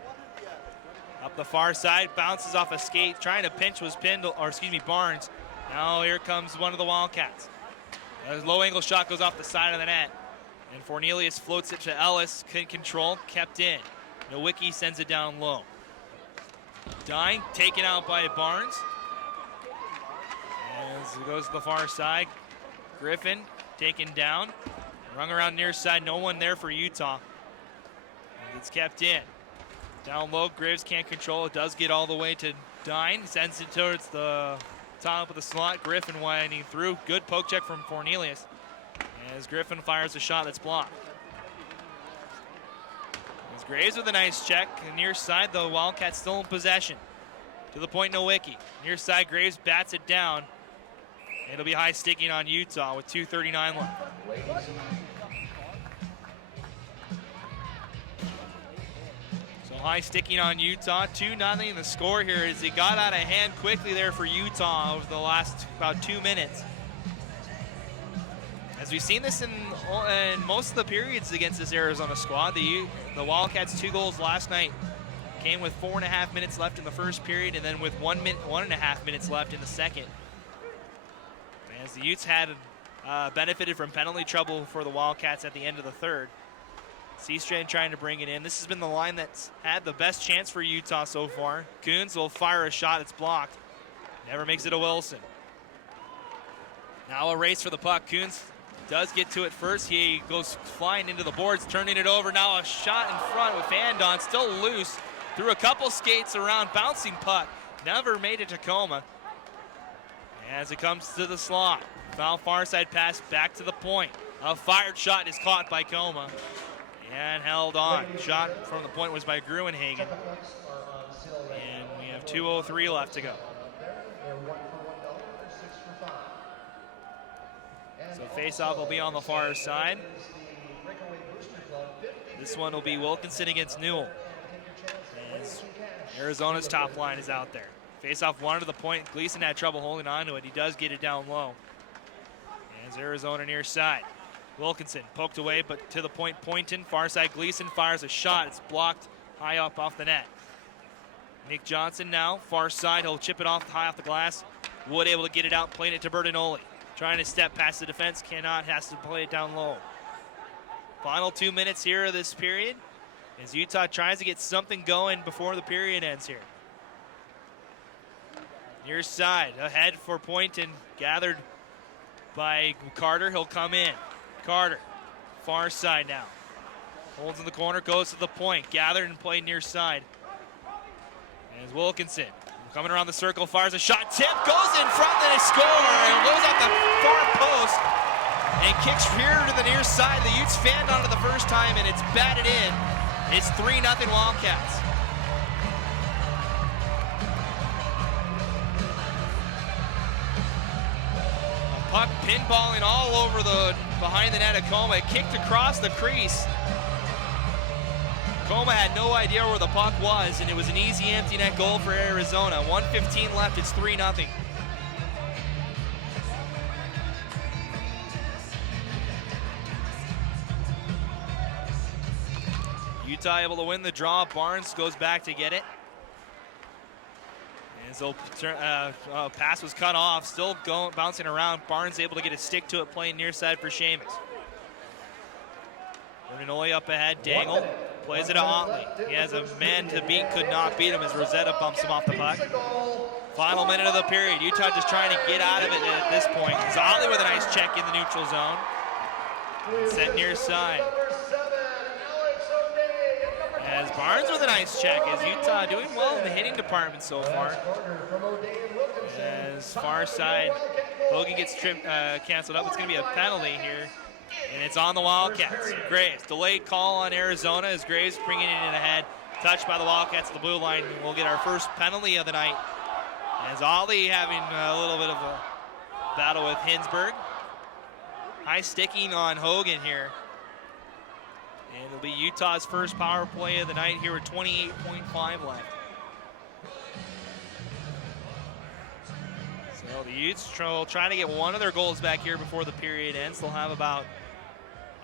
Up the far side, bounces off a skate, trying to pinch was Barnes. Now here comes one of the Wildcats. A low angle shot goes off the side of the net. And Fornelius floats it to Ellis, couldn't control, kept in. Nowicki sends it down low. Dine, taken out by Barnes. As it goes to the far side, Griffin taken down. Rung around near side, no one there for Utah. And it's kept in. Down low, Graves can't control it, does get all the way to Dine, sends it towards the top of the slot. Griffin winding through, good poke check from Fornelius. As Griffin fires a shot that's blocked. As Graves with a nice check, near side, the Wildcats still in possession. To the point, Nowicki. Near side, Graves bats it down. It'll be high sticking on Utah with 2:39 left. High sticking on Utah, 2-0. The score here is it got out of hand quickly there for Utah over the last about 2 minutes. As we've seen this in most of the periods against this Arizona squad, the Wildcats' 2 goals last night came with 4.5 minutes left in the first period, and then with 1.5 minutes left in the second. As the Utes had benefited from penalty trouble for the Wildcats at the end of the third. Seastrand trying to bring it in. This has been the line that's had the best chance for Utah so far. Coons will fire a shot, it's blocked. Never makes it to Wilson. Now a race for the puck. Coons does get to it first. He goes flying into the boards, turning it over. Now a shot in front with Vandon, still loose. Through a couple skates around, bouncing puck. Never made it to Coma. As it comes to the slot. Foul far side pass back to the point. A fired shot is caught by Coma. And held on. Shot from the point was by Gruenhagen. And we have 2:03 left to go. So face-off will be on the far side. This one will be Wilkinson against Newell. As Arizona's top line is out there. Face-off wanted to the point. Gleason had trouble holding on to it. He does get it down low. As Arizona near side. Wilkinson poked away, but to the point, Poynton. Far side, Gleason fires a shot. It's blocked high up off the net. Nick Johnson now, far side. He'll chip it off high off the glass. Wood able to get it out, playing it to Bertinoli. Trying to step past the defense, cannot, has to play it down low. Final 2 minutes here of this period as Utah tries to get something going before the period ends here. Near side, ahead for Poynton, gathered by Carter. He'll come in. Carter, far side now. Holds in the corner, goes to the point. Gathered and played near side. As Wilkinson coming around the circle, fires a shot. Tip goes in front, then a score. And goes off the far post and kicks here to the near side. The Utes fanned on it the first time, and it's batted in. It's 3-0 Wildcats. Puck pinballing all over the behind the net of Coma. It kicked across the crease. Coma had no idea where the puck was, and it was an easy empty net goal for Arizona. 1:15 left, it's 3-0. Utah able to win the draw. Barnes goes back to get it. And so pass was cut off, still bouncing around. Barnes able to get a stick to it, playing near side for Seamus. Bernanoli up ahead, Dangle plays it to Otley. He has a man to beat, could not beat him as Rosetta bumps him off the puck. Final minute of the period. Utah just trying to get out of it at this point. It's Otley with a nice check in the neutral zone. Set near side. As Barnes with a nice check, as Utah doing well in the hitting department so far. As far side, Logan gets canceled up. It's going to be a penalty here, and it's on the Wildcats. Graves, delayed call on Arizona as Graves bringing it in ahead. Touched by the Wildcats at the blue line. We'll get our first penalty of the night. As Ollie having a little bit of a battle with Hinsberg. High sticking on Hogan here. And it'll be Utah's first power play of the night here with 28.5 left. So the Utes will try to get one of their goals back here before the period ends. They'll have about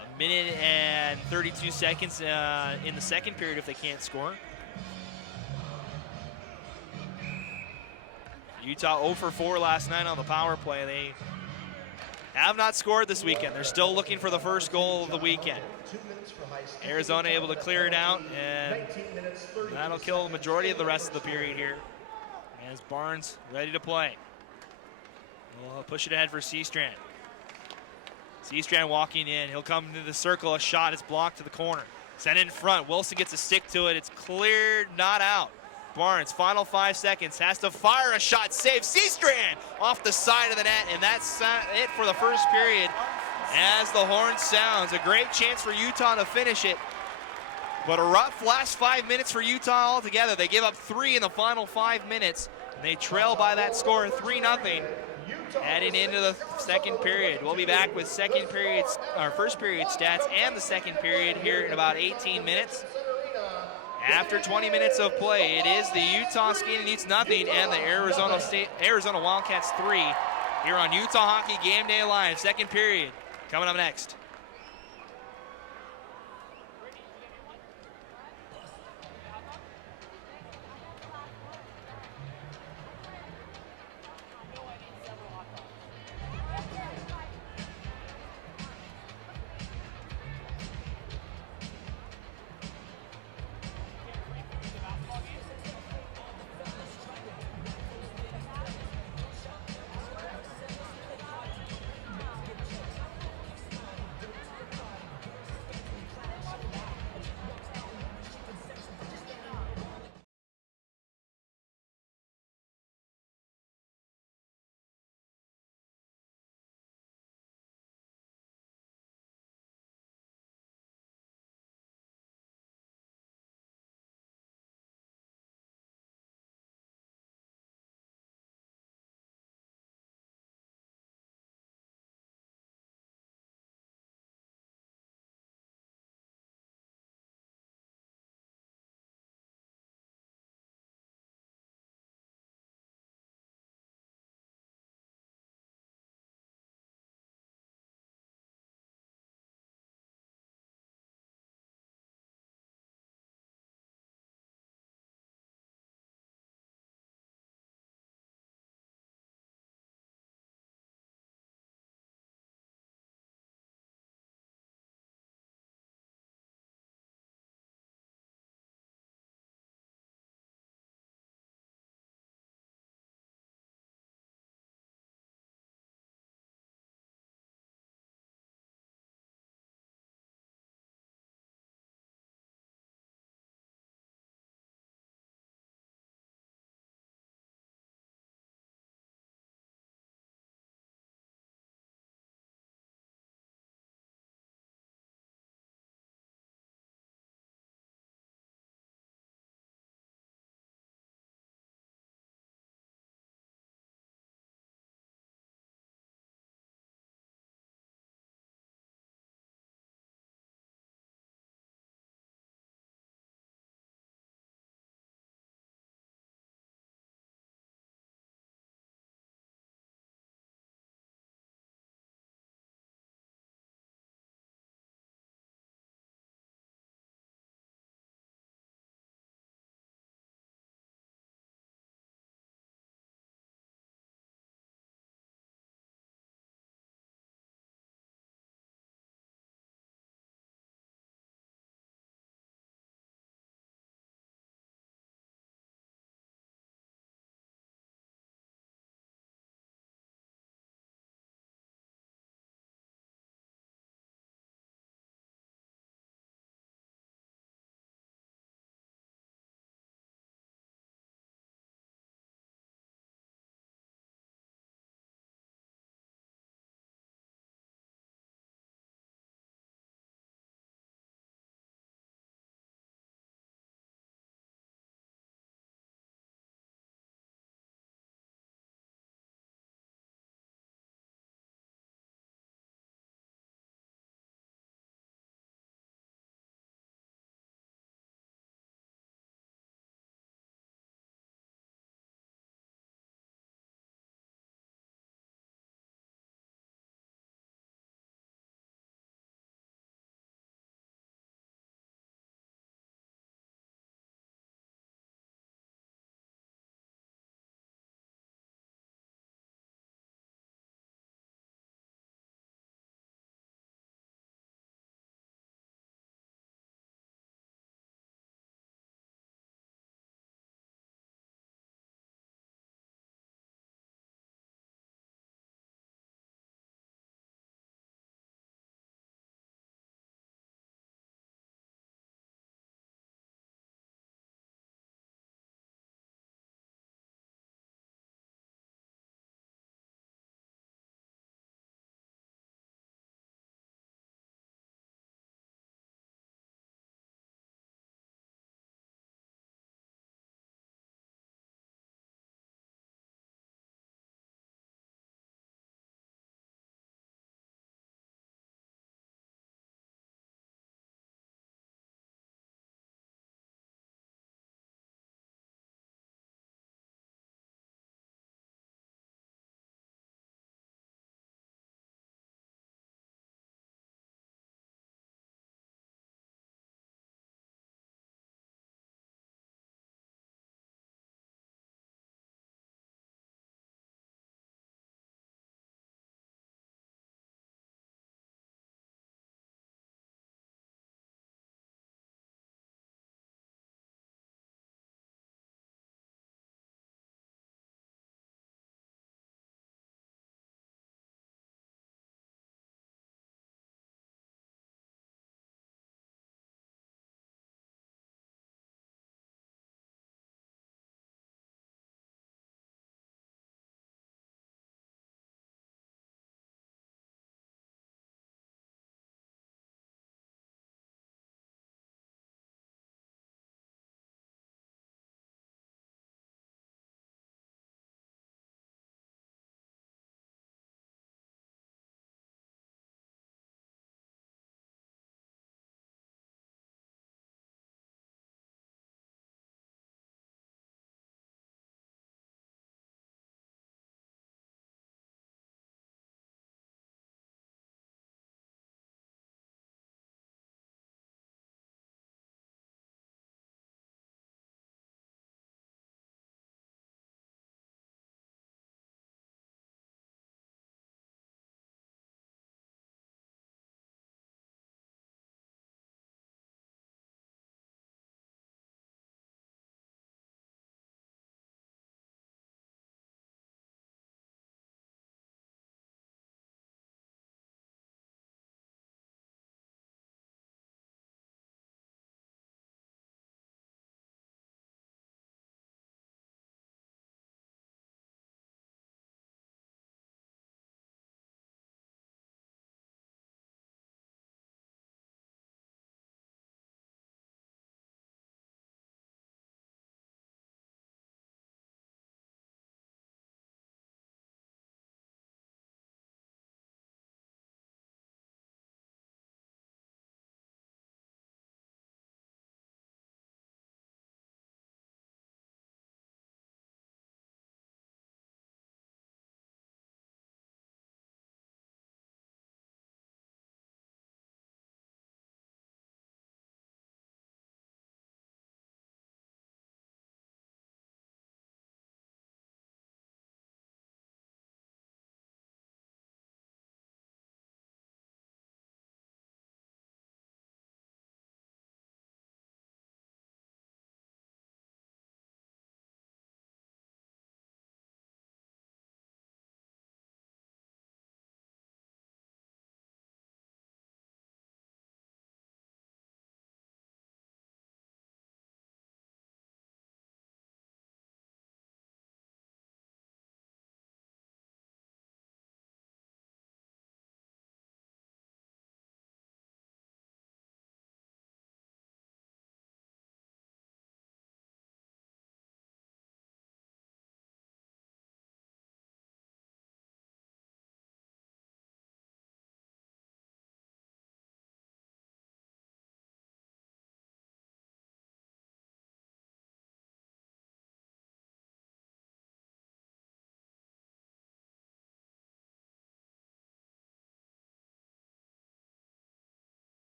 a minute and 32 seconds in the second period if they can't score. Utah 0 for 4 last night on the power play. They have not scored this weekend. They're still looking for the first goal of the weekend. Arizona able to clear it out, and that'll kill the majority of the rest of the period here. As Barnes ready to play. We'll push it ahead for Seastrand. Seastrand walking in. He'll come into the circle. A shot is blocked to the corner. Sent in front. Wilson gets a stick to it. It's cleared, not out. Barnes, final 5 seconds, has to fire a shot, save Seastrand off the side of the net, and that's it for the first period. As the horn sounds, a great chance for Utah to finish it, but a rough last 5 minutes for Utah altogether. They give up 3 in the final 5 minutes, and they trail by that score 3-0. Heading into the second period. We'll be back with second period, our first period stats and the second period here in about 18 minutes. After 20 minutes of play, it is the Utah Skatin Utes 0 and the Arizona Wildcats 3 here on Utah Hockey Game Day Live. Second period coming up next.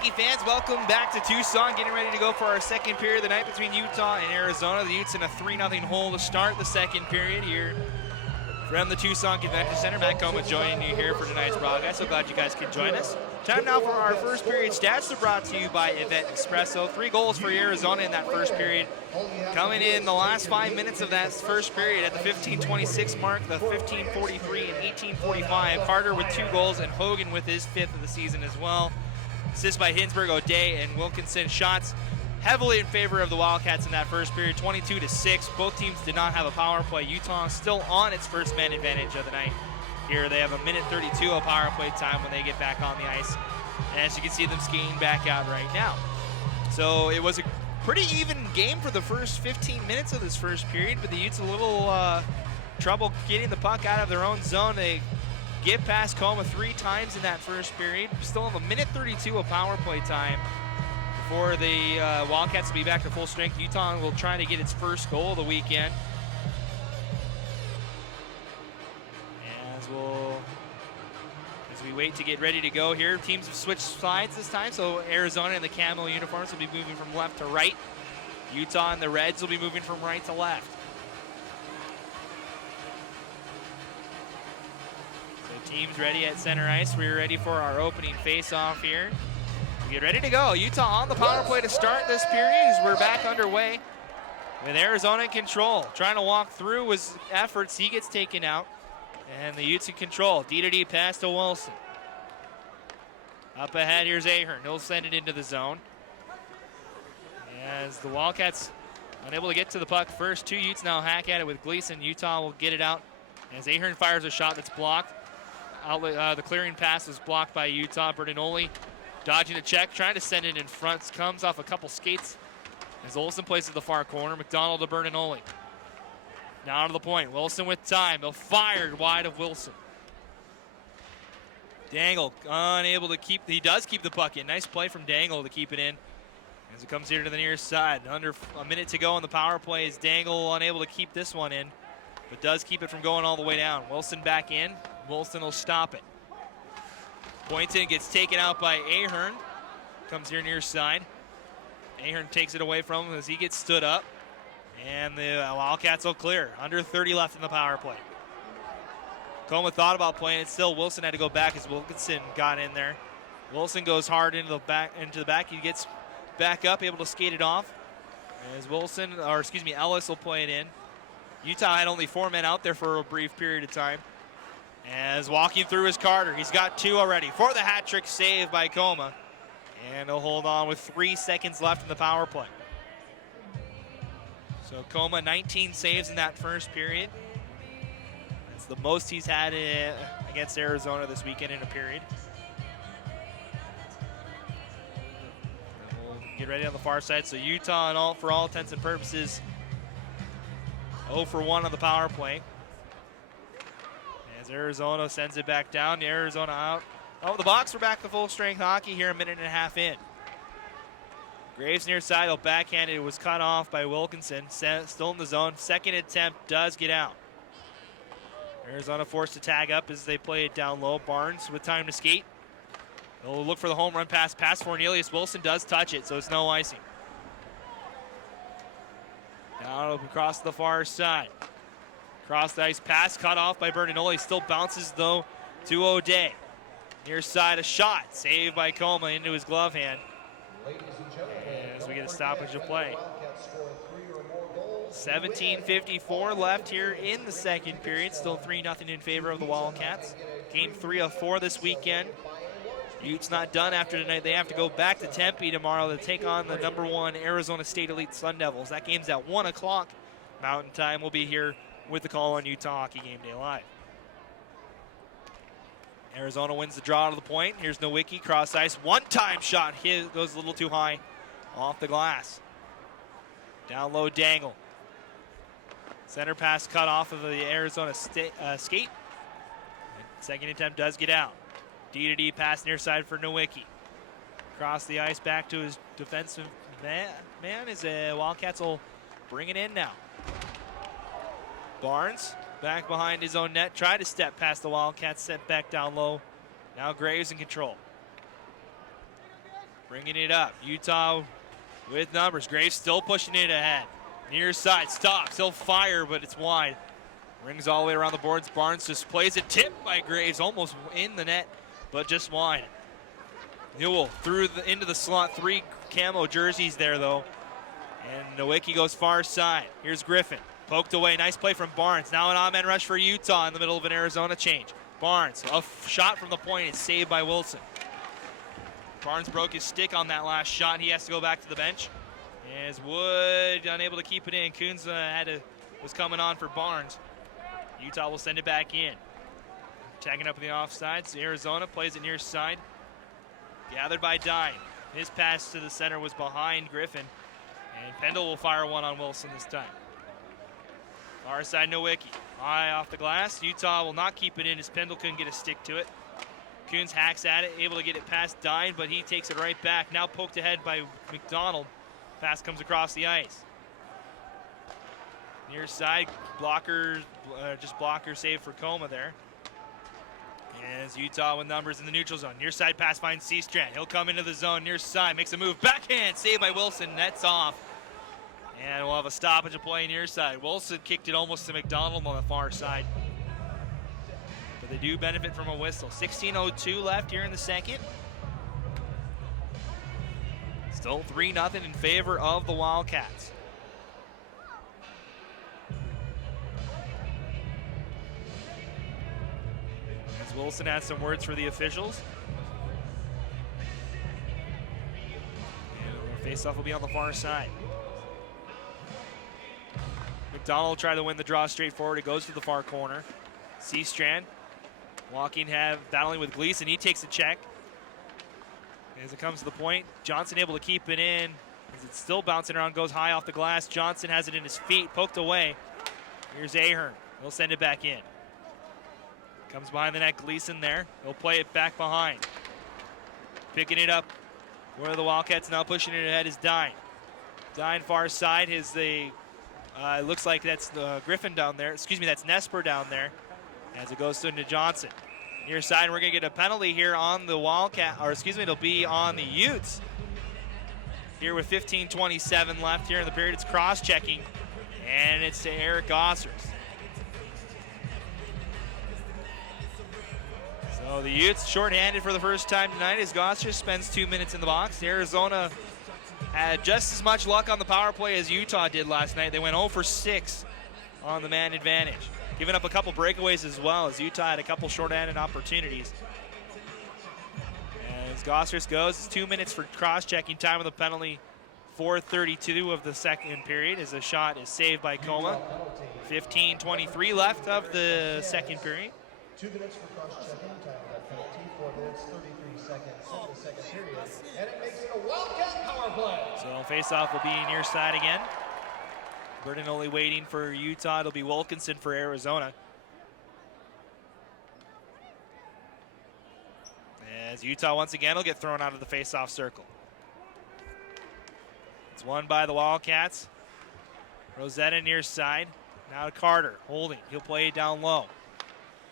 hockey fans, welcome back to Tucson. Getting ready to go for our second period of the night between Utah and Arizona. The Utes in a 3-0 hole to start the second period here from the Tucson Convention Center. Matt Coma joining you here for tonight's broadcast. So glad you guys can join us. Time now for our first period stats. Are brought to you by Event Espresso. 3 goals for Arizona in that first period. Coming in the last 5 minutes of that first period at the 15:26 mark, the 15:43 and 18:45. Carter with 2 goals and Hogan with his 5th of the season as well. Assist by Hinsberg, O'Day, and Wilkinson. Shots heavily in favor of the Wildcats in that first period, 22-6. Both teams did not have a power play. Utah still on its first man advantage of the night. Here they have a minute 32 of power play time when they get back on the ice. And as you can see them skating back out right now. So it was a pretty even game for the first 15 minutes of this first period, but the Utes a little trouble getting the puck out of their own zone. They get past Coma 3 times in that first period. Still have a minute 32 of power play time before the Wildcats will be back to full strength. Utah will try to get its first goal of the weekend. As we wait to get ready to go here, teams have switched sides this time, so Arizona in the camo uniforms will be moving from left to right. Utah and the Reds will be moving from right to left. So teams ready at center ice. We're ready for our opening face-off here. We get ready to go. Utah on the power play to start this period as we're back underway with Arizona in control. Trying to walk through his efforts. He gets taken out. And the Utes in control. D-to-D pass to Wilson. Up ahead, here's Ahern. He'll send it into the zone. As the Wildcats unable to get to the puck first, 2 Utes now hack at it with Gleason. Utah will get it out as Ahern fires a shot that's blocked. The clearing pass was blocked by Utah. Bertinoli dodging a check, trying to send it in front. Comes off a couple skates as Olsen plays at the far corner. McDonald to Bertinoli. Down to the point. Wilson with time. He'll fired wide of Wilson. Dangle unable to keep. He does keep the puck in. Nice play from Dangle to keep it in. As it comes here to the near side. Under a minute to go on the power play. Is Dangle unable to keep this one in, but does keep it from going all the way down. Wilson back in. Wilson will stop it. Boynton gets taken out by Ahern. Comes here near side. Ahern takes it away from him as he gets stood up. And the Wildcats will clear. Under 30 left in the power play. Coma thought about playing it still. Wilson had to go back as Wilkinson got in there. Wilson goes hard into the back. He gets back up, able to skate it off. As Ellis will play it in. Utah had only 4 men out there for a brief period of time. As walking through is Carter. He's got 2 already for the hat trick save by Coma. And he'll hold on with 3 seconds left in the power play. So Coma, 19 saves in that first period. That's the most he's had against Arizona this weekend in a period. And we'll get ready on the far side. So Utah, for all intents and purposes, 0 for 1 on the power play. As Arizona sends it back down, Arizona out. Oh, the box, we're back to full strength hockey here, a minute and a half in. Graves near side, will backhand it. It was cut off by Wilkinson. Still in the zone. Second attempt does get out. Arizona forced to tag up as they play it down low. Barnes with time to skate. They'll look for the home run pass. Pass for Cornelius. Wilson does touch it, so it's no icing. Now across the far side. Cross the ice pass cut off by Bertinoli. Still bounces though to O'Day. Near side a shot. Saved by Coma into his glove hand. As we get a stoppage of play. 17:54 left here in the second period. Still 3-0 in favor of the Wildcats. Game 3 of 4 this weekend. Utes not done after tonight. They have to go back to Tempe tomorrow to take on the #1 Arizona State Elite Sun Devils. That game's at 1 o'clock Mountain Time. We'll be here with the call on Utah Hockey Game Day Live. Arizona wins the draw to the point. Here's Nowicki, cross ice, one-time shot. He goes a little too high off the glass. Down low, Dangle. Center pass cut off of the Arizona skate. Second attempt does get out. D-to-D pass near side for Nowicki. Across the ice back to his defensive man as Wildcats will bring it in now. Barnes back behind his own net, tried to step past the Wildcats, sent back down low. Now Graves in control. bringing it up. Utah with numbers. Graves still pushing it ahead. Near side, stops. He'll fire, but it's wide. Rings all the way around the boards. Barnes just plays it. Tipped by Graves, almost in the net, but just wide. Newell into the slot. 3 camo jerseys there, though. And Nowicki goes far side. Here's Griffin. Poked away. Nice play from Barnes. Now an odd-man rush for Utah in the middle of an Arizona change. Barnes, a shot from the point. It's saved by Wilson. Barnes broke his stick on that last shot. He has to go back to the bench. As Wood unable to keep it in. Coons was coming on for Barnes. Utah will send it back in. Tagging up in the offsides. Arizona plays it near side. Gathered by Dine. His pass to the center was behind Griffin. And Pendle will fire one on Wilson this time. Far side, Nowicki. High off the glass. Utah will not keep it in as Pendle couldn't get a stick to it. Coons hacks at it, able to get it past Dine, but he takes it right back. Now poked ahead by McDonald. Pass comes across the ice. Near side, blocker save for Coma there. As Utah with numbers in the neutral zone. Near side pass finds Seastrand. He'll come into the zone near side, makes a move. Backhand, saved by Wilson, nets off. And we'll have a stoppage of play near side. Wilson kicked it almost to McDonald on the far side. But they do benefit from a whistle. 16:02 left here in the second. Still 3-0 in favor of the Wildcats. As Wilson has some words for the officials. And face-off will be on the far side. McDonald tried to win the draw straight forward. It goes to the far corner. Seastrand battling with Gleason. He takes a check. As it comes to the point, Johnson able to keep it in. As it's still bouncing around, goes high off the glass. Johnson has it in his feet, poked away. Here's Ahern. He'll send it back in. Comes behind the net, Gleason there. He'll play it back behind. Picking it up. Where the Wildcats now pushing it ahead is Dine. Dine far side. It looks like that's Griffin down there. Excuse me, that's Nesper down there. As it goes into Johnson. Near side, we're going to get a penalty here on the it'll be on the Utes. Here with 15:27 left here in the period. It's cross-checking, and it's to Eric Gossers. So the Utes shorthanded for the first time tonight as Gossers spends 2 minutes in the box. Arizona had just as much luck on the power play as Utah did last night. They went 0 for 6 on the man advantage. Giving up a couple breakaways as well as Utah had a couple shorthanded opportunities. As Gossers goes, it's 2 minutes for cross-checking time of the penalty. 4:32 of the second period as the shot is saved by Coma. 15:23 left of the second period. 2 minutes for cross-checking time of that penalty. 4 minutes, 33 seconds in the second period. And it makes it a Wildcat power play. So face-off will be near side again. Bertinelli waiting for Utah. It'll be Wilkinson for Arizona. As Utah once again will get thrown out of the face-off circle. It's won by the Wildcats. Rosetta near side. Now to Carter, holding. He'll play it down low.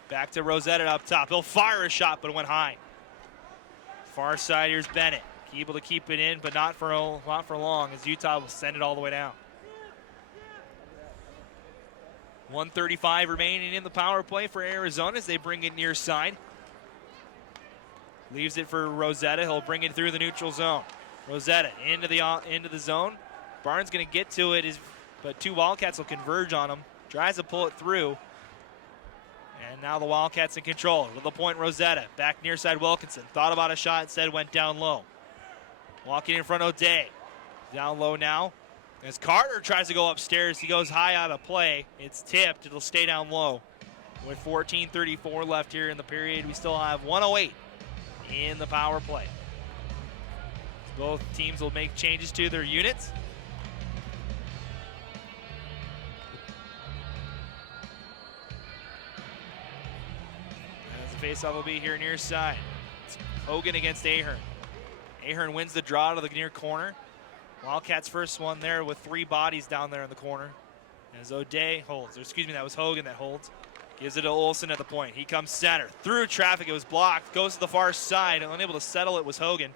Back to Rosetta up top. He'll fire a shot, but it went high. Far side, here's Bennett. Able to keep it in, but not for long, as Utah will send it all the way down. 1:35 remaining in the power play for Arizona as they bring it near side. Leaves it for Rosetta. He'll bring it through the neutral zone. Rosetta into the zone. Barnes going to get to it, but 2 Wildcats will converge on him. Tries to pull it through. And now the Wildcats in control. To the point, Rosetta. Back near side, Wilkinson. Thought about a shot, instead went down low. Walking in front, O'Day. Down low now. As Carter tries to go upstairs, he goes high out of play. It's tipped. It'll stay down low. With 14:34 left here in the period, we still have 1:08 in the power play. Both teams will make changes to their units. As the faceoff will be here near side. It's Hogan against Ahern. Ahern wins the draw to the near corner. Wildcats first one there with 3 bodies down there in the corner. As O'Day holds, or excuse me, that was Hogan that holds. Gives it to Olsen at the point. He comes center. Through traffic, it was blocked. Goes to the far side. Unable to settle it was Hogan.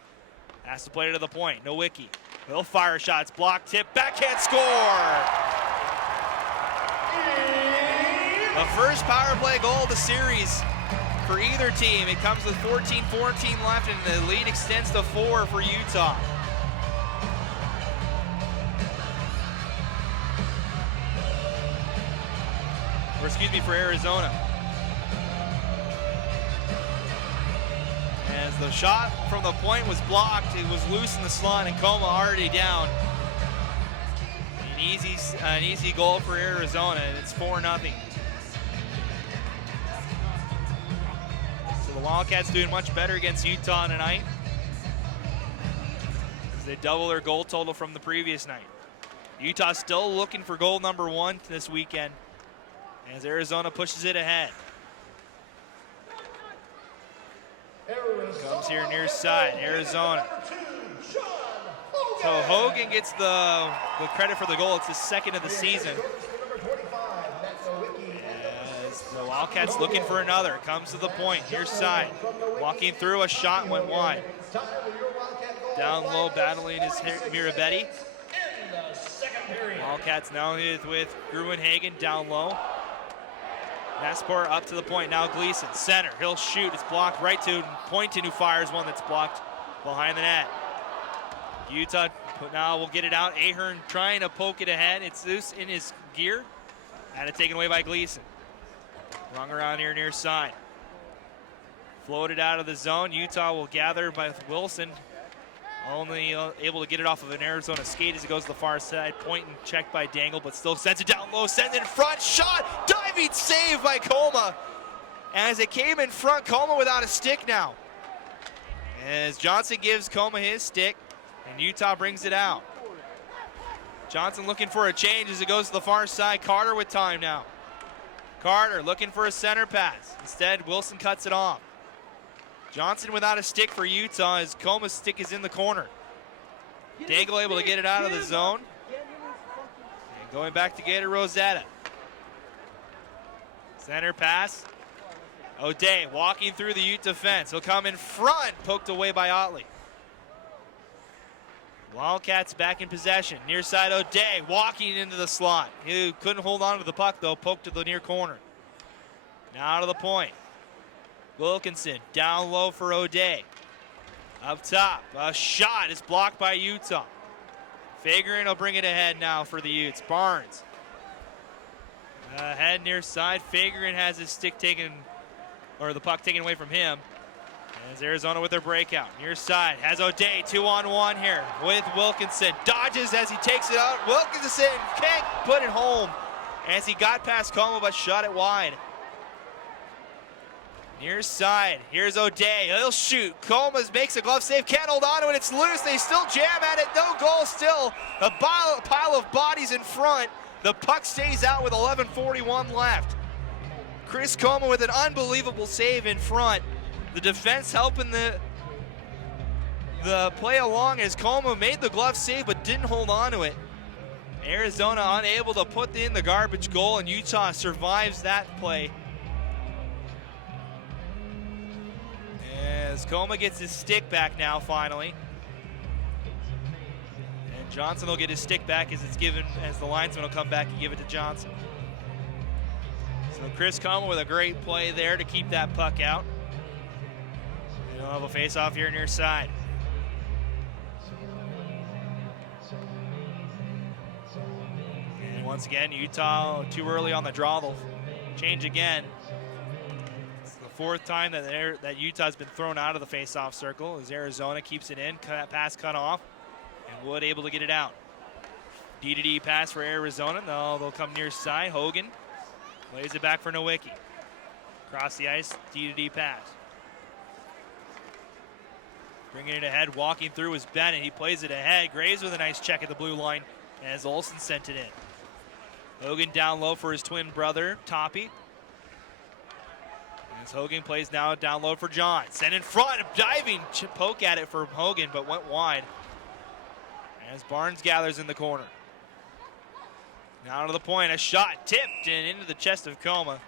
Has to play it to the point. Nowicki. He'll fire shots. Block, tip, backhand score! The first power play goal of the series for either team. It comes with 14-14 left, and the lead extends to 4 for Utah. Or excuse me, for Arizona. As the shot from the point was blocked, it was loose in the slot, and Coma already down. An easy goal for Arizona, and it's 4-0. So the Wildcats doing much better against Utah tonight, as they double their goal total from the previous night. Utah still looking for goal number 1 this weekend, as Arizona pushes it ahead. Comes here near side, Arizona. So Hogan gets the credit for the goal. It's his second of the season. As the Wildcats looking for another. Comes to the point, near side. Walking through, a shot went wide. Down low, battling is Mirabetti. Wildcats now with Gruenhagen down low. Naspor up to the point, now Gleason, center, he'll shoot, it's blocked right to Poynton, who fires one that's blocked behind the net. Utah now will get it out, Ahern trying to poke it ahead, it's loose in his gear, had it taken away by Gleason. Rung around here near side. Floated out of the zone, Utah will gather by Wilson, only able to get it off of an Arizona skate as it goes to the far side. Point and checked by Dangle, but still sends it down low, sends it in front, shot, diving save by Coma. As it came in front, Coma without a stick now. As Johnson gives Coma his stick, and Utah brings it out. Johnson looking for a change as it goes to the far side. Carter with time now. Carter looking for a center pass. Instead, Wilson cuts it off. Johnson without a stick for Utah as Coma's stick is in the corner. Dangle able to get it out of the zone. And going back to get it, Rosetta. Center pass. O'Day walking through the Ute defense. He'll come in front, poked away by Otley. Wildcats back in possession. Near side O'Day walking into the slot. He couldn't hold on to the puck though, poked to the near corner. Now to the point. Wilkinson down low for O'Day. Up top, a shot is blocked by Utah. Fagerin will bring it ahead now for the Utes. Barnes. Head near side. Fagerin has his stick taken, or the puck taken away from him. As Arizona with their breakout. Near side, has O'Day 2-on-1 here with Wilkinson. Dodges as he takes it out. Wilkinson can't put it home as he got past Coma but shot it wide. Near side, here's O'Day, he'll shoot. Comas makes a glove save, can't hold on to it, it's loose, they still jam at it, no goal still. A pile of bodies in front. The puck stays out with 11:41 left. Chris Coma with an unbelievable save in front. The defense helping the play along as Coma made the glove save but didn't hold on to it. Arizona unable to put in the garbage goal, and Utah survives that play. As Coma gets his stick back now, finally. And Johnson will get his stick back as it's given, as the linesman will come back and give it to Johnson. So Chris Coma with a great play there to keep that puck out. And he'll have a face-off here near side. And once again, Utah too early on the draw. They'll change again. Fourth time that Utah's been thrown out of the face-off circle as Arizona keeps it in, pass cut off, and Wood able to get it out. D-to-D pass for Arizona. They'll come near side. Hogan lays it back for Nowicki. Across the ice, D-to-D pass. Bringing it ahead, walking through is Bennett. He plays it ahead. Graves with a nice check at the blue line as Olsen sent it in. Hogan down low for his twin brother, Toppy. As Hogan plays now down low for John. Sent in front, diving poke at it for Hogan, but went wide. As Barnes gathers in the corner. Now to the point, a shot tipped and into the chest of Coma.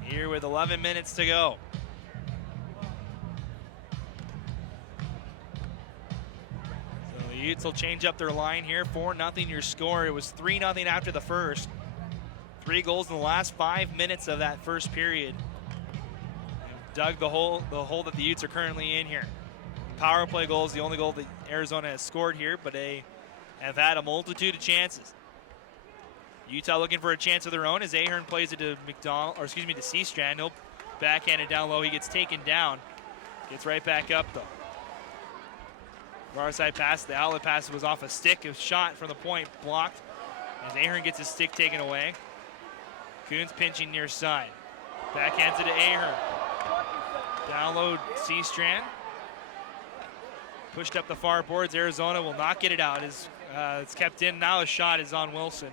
Here with 11 minutes to go. Utes will change up their line here. 4-0 your score. It was 3-0 after the first. 3 goals in the last 5 minutes of that first period. And dug the hole that the Utes are currently in here. Power play goal is the only goal that Arizona has scored here, but they have had a multitude of chances. Utah looking for a chance of their own as Ahern plays it to to Seastrand. He'll backhand it down low. He gets taken down. Gets right back up though. Far side pass, the outlet pass was off a stick. A shot from the point blocked as Ahern gets his stick taken away. Coons pinching near side. Backhands it to Ahern. Down low, Seastrand. Pushed up the far boards. Arizona will not get it out. It's kept in. Now a shot is on Wilson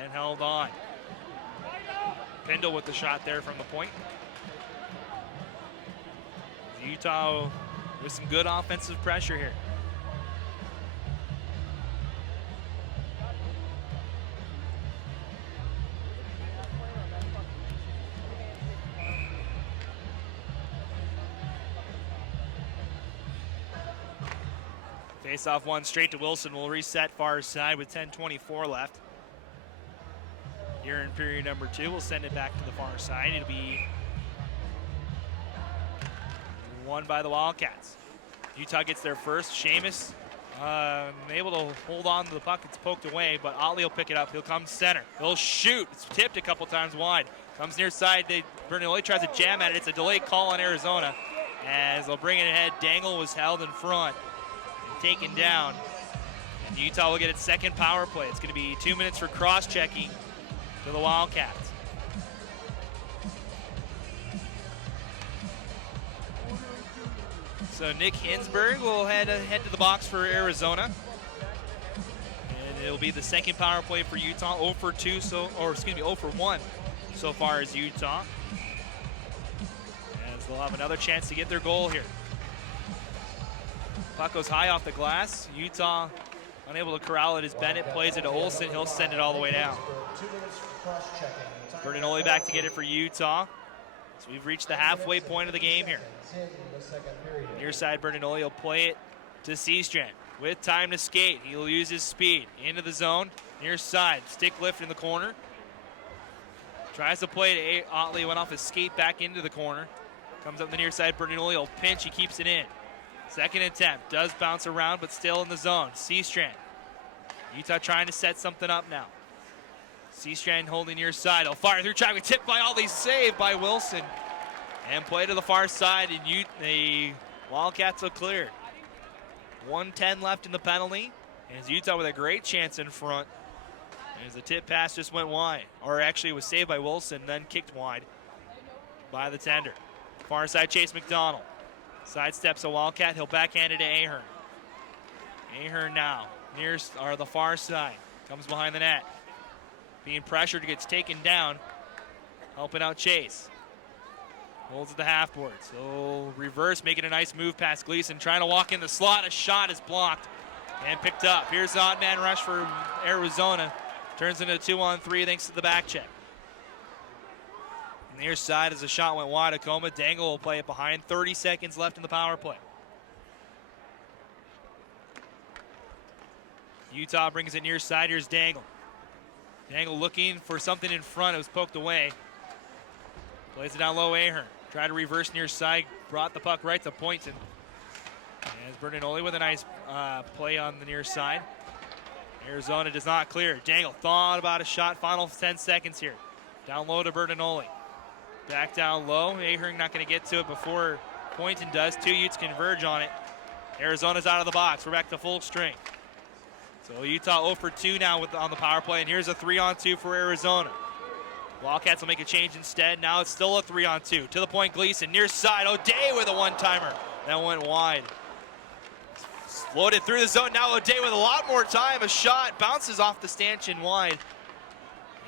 and held on. Pindle with the shot there from the point. Utah with some good offensive pressure here. Face off one straight to Wilson. Will reset far side with 10:24 left. Here in period number 2, we'll send it back to the far side. It'll be won by the Wildcats. Utah gets their first. Seamus able to hold on to the puck. It's poked away, but Otley will pick it up. He'll come center. He'll shoot. It's tipped a couple times wide. Comes near side. Bernoli tries to jam at it. It's a delayed call on Arizona. As they'll bring it ahead. Dangle was held in front and taken down. And Utah will get its second power play. It's going to be 2 minutes for cross-checking to the Wildcats. So Nick Hinsberg will head to the box for Arizona. And it'll be the second power play for Utah. 0 for 2, 0 for 1 so far as Utah. As they'll have another chance to get their goal here. Puck goes high off the glass. Utah unable to corral it as Bennett plays it to Olsen. He'll send it all the way down. Bernoli back to get it for Utah. So we've reached the halfway point of the game here. Near side, Bernoli will play it to Seastrand with time to skate. He'll use his speed into the zone. Near side, stick lift in the corner. Tries to play to Otley, went off his skate back into the corner. Comes up the near side, Bernoli will pinch, he keeps it in. Second attempt, does bounce around, but still in the zone. Seastrand. Utah trying to set something up now. Seastrand holding near side. He'll fire through traffic, tipped by Otley, saved by Wilson. And play to the far side, and the Wildcats will clear. 1:10 left in the penalty. And it's Utah with a great chance in front. As the tip pass just went wide. Or actually it was saved by Wilson, then kicked wide by the tender. Far side, Chase McDonald. Sidesteps a Wildcat, he'll backhand it to Ahern. Ahern now, near the far side. Comes behind the net. Being pressured, gets taken down. Helping out Chase. Holds at the half board. So reverse, making a nice move past Gleason. Trying to walk in the slot. A shot is blocked and picked up. Here's the odd man rush for Arizona. Turns into a 2-on-3 thanks to the back check. Near side as the shot went wide. Acoma. Dangle will play it behind. 30 seconds left in the power play. Utah brings it near side. Here's Dangle. Dangle looking for something in front. It was poked away. Plays it down low, Ahern. Tried to reverse near side. Brought the puck right to Poynton. And Bernoli with a nice play on the near side. Arizona does not clear. Dangle thought about a shot. Final 10 seconds here. Down low to Bernoli. Back down low. Ahern not going to get to it before Poynton does. 2 Utes converge on it. Arizona's out of the box. We're back to full strength. So Utah 0 for 2 now on the power play, and here's a 3-on-2 for Arizona. Wildcats will make a change instead. Now it's still a 3-on-2. To the point, Gleason near side. O'Day with a one-timer. That went wide. Floated through the zone. Now O'Day with a lot more time. A shot bounces off the stanchion wide.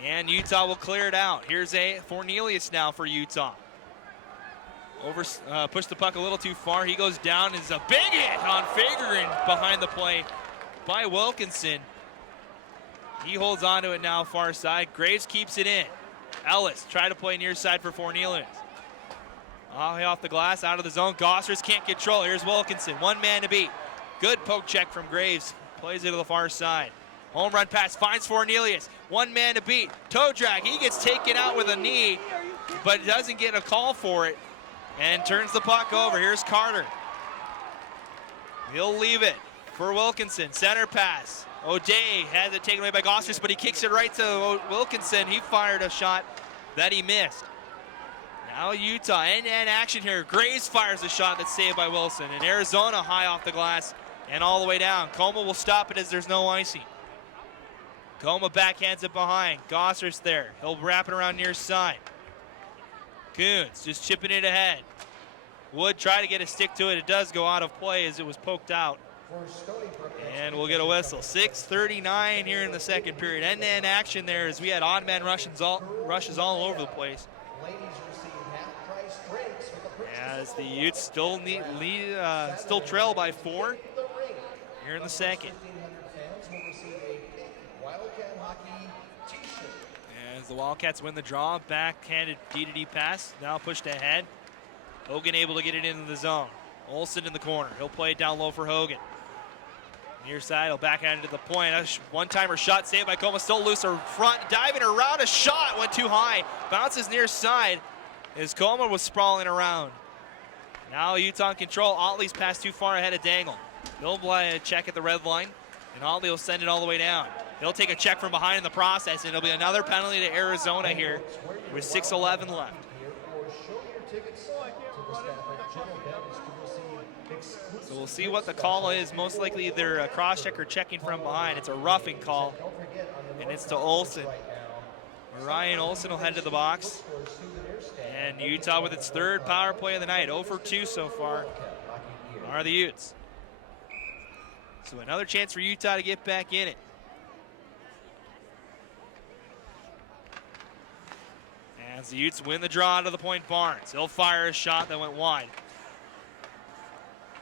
And Utah will clear it out. Here's a Fornelius now for Utah. Pushed the puck a little too far. He goes down. It's a big hit on Fagerin behind the play by Wilkinson. He holds on to it now far side. Graves keeps it in. Ellis try to play near side for Fornelius. Off the glass, out of the zone. Gossers can't control. Here's Wilkinson, one man to beat. Good poke check from Graves. Plays it to the far side. Home run pass, finds Fornelius. One man to beat. Toe drag, he gets taken out with a knee, but doesn't get a call for it and turns the puck over. Here's Carter. He'll leave it for Wilkinson. Center pass. O'Day has it taken away by Gossers, but he kicks it right to Wilkinson. He fired a shot that he missed. Now Utah, end-to-end action here. Graves fires a shot that's saved by Wilson. And Arizona high off the glass and all the way down. Coma will stop it as there's no icing. Coma backhands it behind. Gossers there. He'll wrap it around near side. Coons just chipping it ahead. Wood try to get a stick to it. It does go out of play as it was poked out. And we'll get a whistle. 6:39 here in the second period. End-to-end action there as we had odd man rushes all over the place. As the Utes still still trail by 4 here in the second. As the Wildcats win the draw, backhanded D-to-D pass, now pushed ahead. Hogan able to get it into the zone. Olsen in the corner. He'll play it down low for Hogan. Near side, he'll backhand it to the point. A one-timer shot saved by Coma, still loose or front, diving around, a shot went too high. Bounces near side as Coma was sprawling around. Now Utah in control. Otley's passed too far ahead of Dangle. He'll play a check at the red line, and Otley will send it all the way down. He'll take a check from behind in the process, and it'll be another penalty to Arizona here with 6:11 left. So we'll see what the call is. Most likely they're a cross-checker checking from behind. It's a roughing call, and it's to Olsen. Ryan Olsen will head to the box. And Utah with its third power play of the night. 0 for 2 so far are the Utes. So another chance for Utah to get back in it. As the Utes win the draw to the point, Barnes. He'll fire a shot that went wide.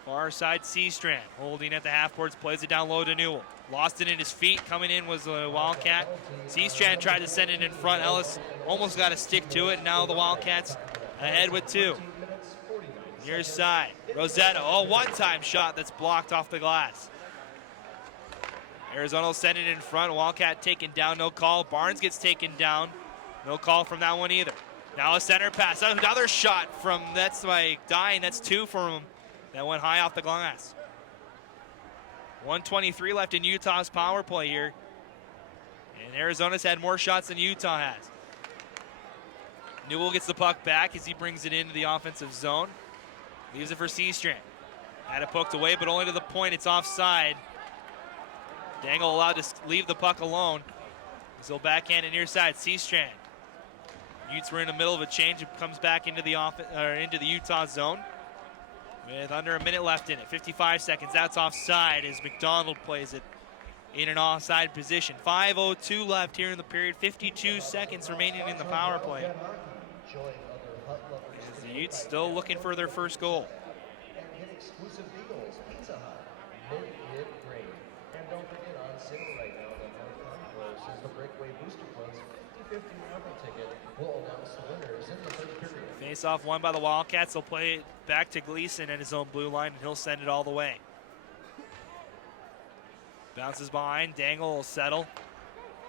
Far side, Seastrand holding at the half boards, plays it down low to Newell. Lost it in his feet. Coming in was a Wildcat. Seastrand tried to send it in front. Ellis almost got a stick to it. Now the Wildcats ahead with 2. Near side, Rosetta. Oh, one-time shot that's blocked off the glass. Arizona will send it in front. Wildcat taken down, no call. Barnes gets taken down. No call from that one either. Now a center pass. Another shot from, that's by Dying. That's 2 for him. That went high off the glass. 1:23 left in Utah's power play here. And Arizona's had more shots than Utah has. Newell gets the puck back as he brings it into the offensive zone. Leaves it for Seastrand. Had it poked away, but only to the point. It's offside. Dangle allowed to leave the puck alone. So backhand and near side, Seastrand. Utes were in the middle of a change. It comes back into the Utah zone. With under a minute left in it, 55 seconds. That's offside as McDonald plays it in an offside position. 5:02 left here in the period. 52 seconds remaining in the power play. As the Utes still looking for their first goal. And don't forget, on sale right now, the North Concourse is the Breakaway Booster Club's 50/50 raffle ticket. We'll announce the winners in the third period. Face-off won by the Wildcats. They'll play it back to Gleason at his own blue line, and he'll send it all the way. Bounces behind. Dangle will settle.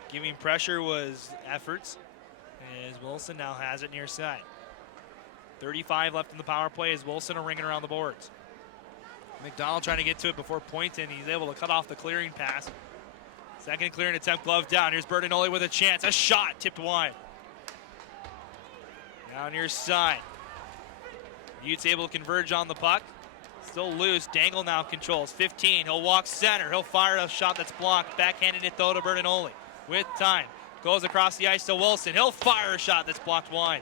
Giving pressure was efforts, as Wilson now has it near side. 35 left in the power play as Wilson are ringing around the boards. McDonald trying to get to it before Poynton. He's able to cut off the clearing pass. Second clearing attempt, glove down. Here's Bertinoli with a chance. A shot tipped wide. Now near side. Utes able to converge on the puck. Still loose. Dangle now controls. 15. He'll walk center. He'll fire a shot that's blocked. Backhanded it though to Bertinoli. With time. Goes across the ice to Wilson. He'll fire a shot that's blocked wide.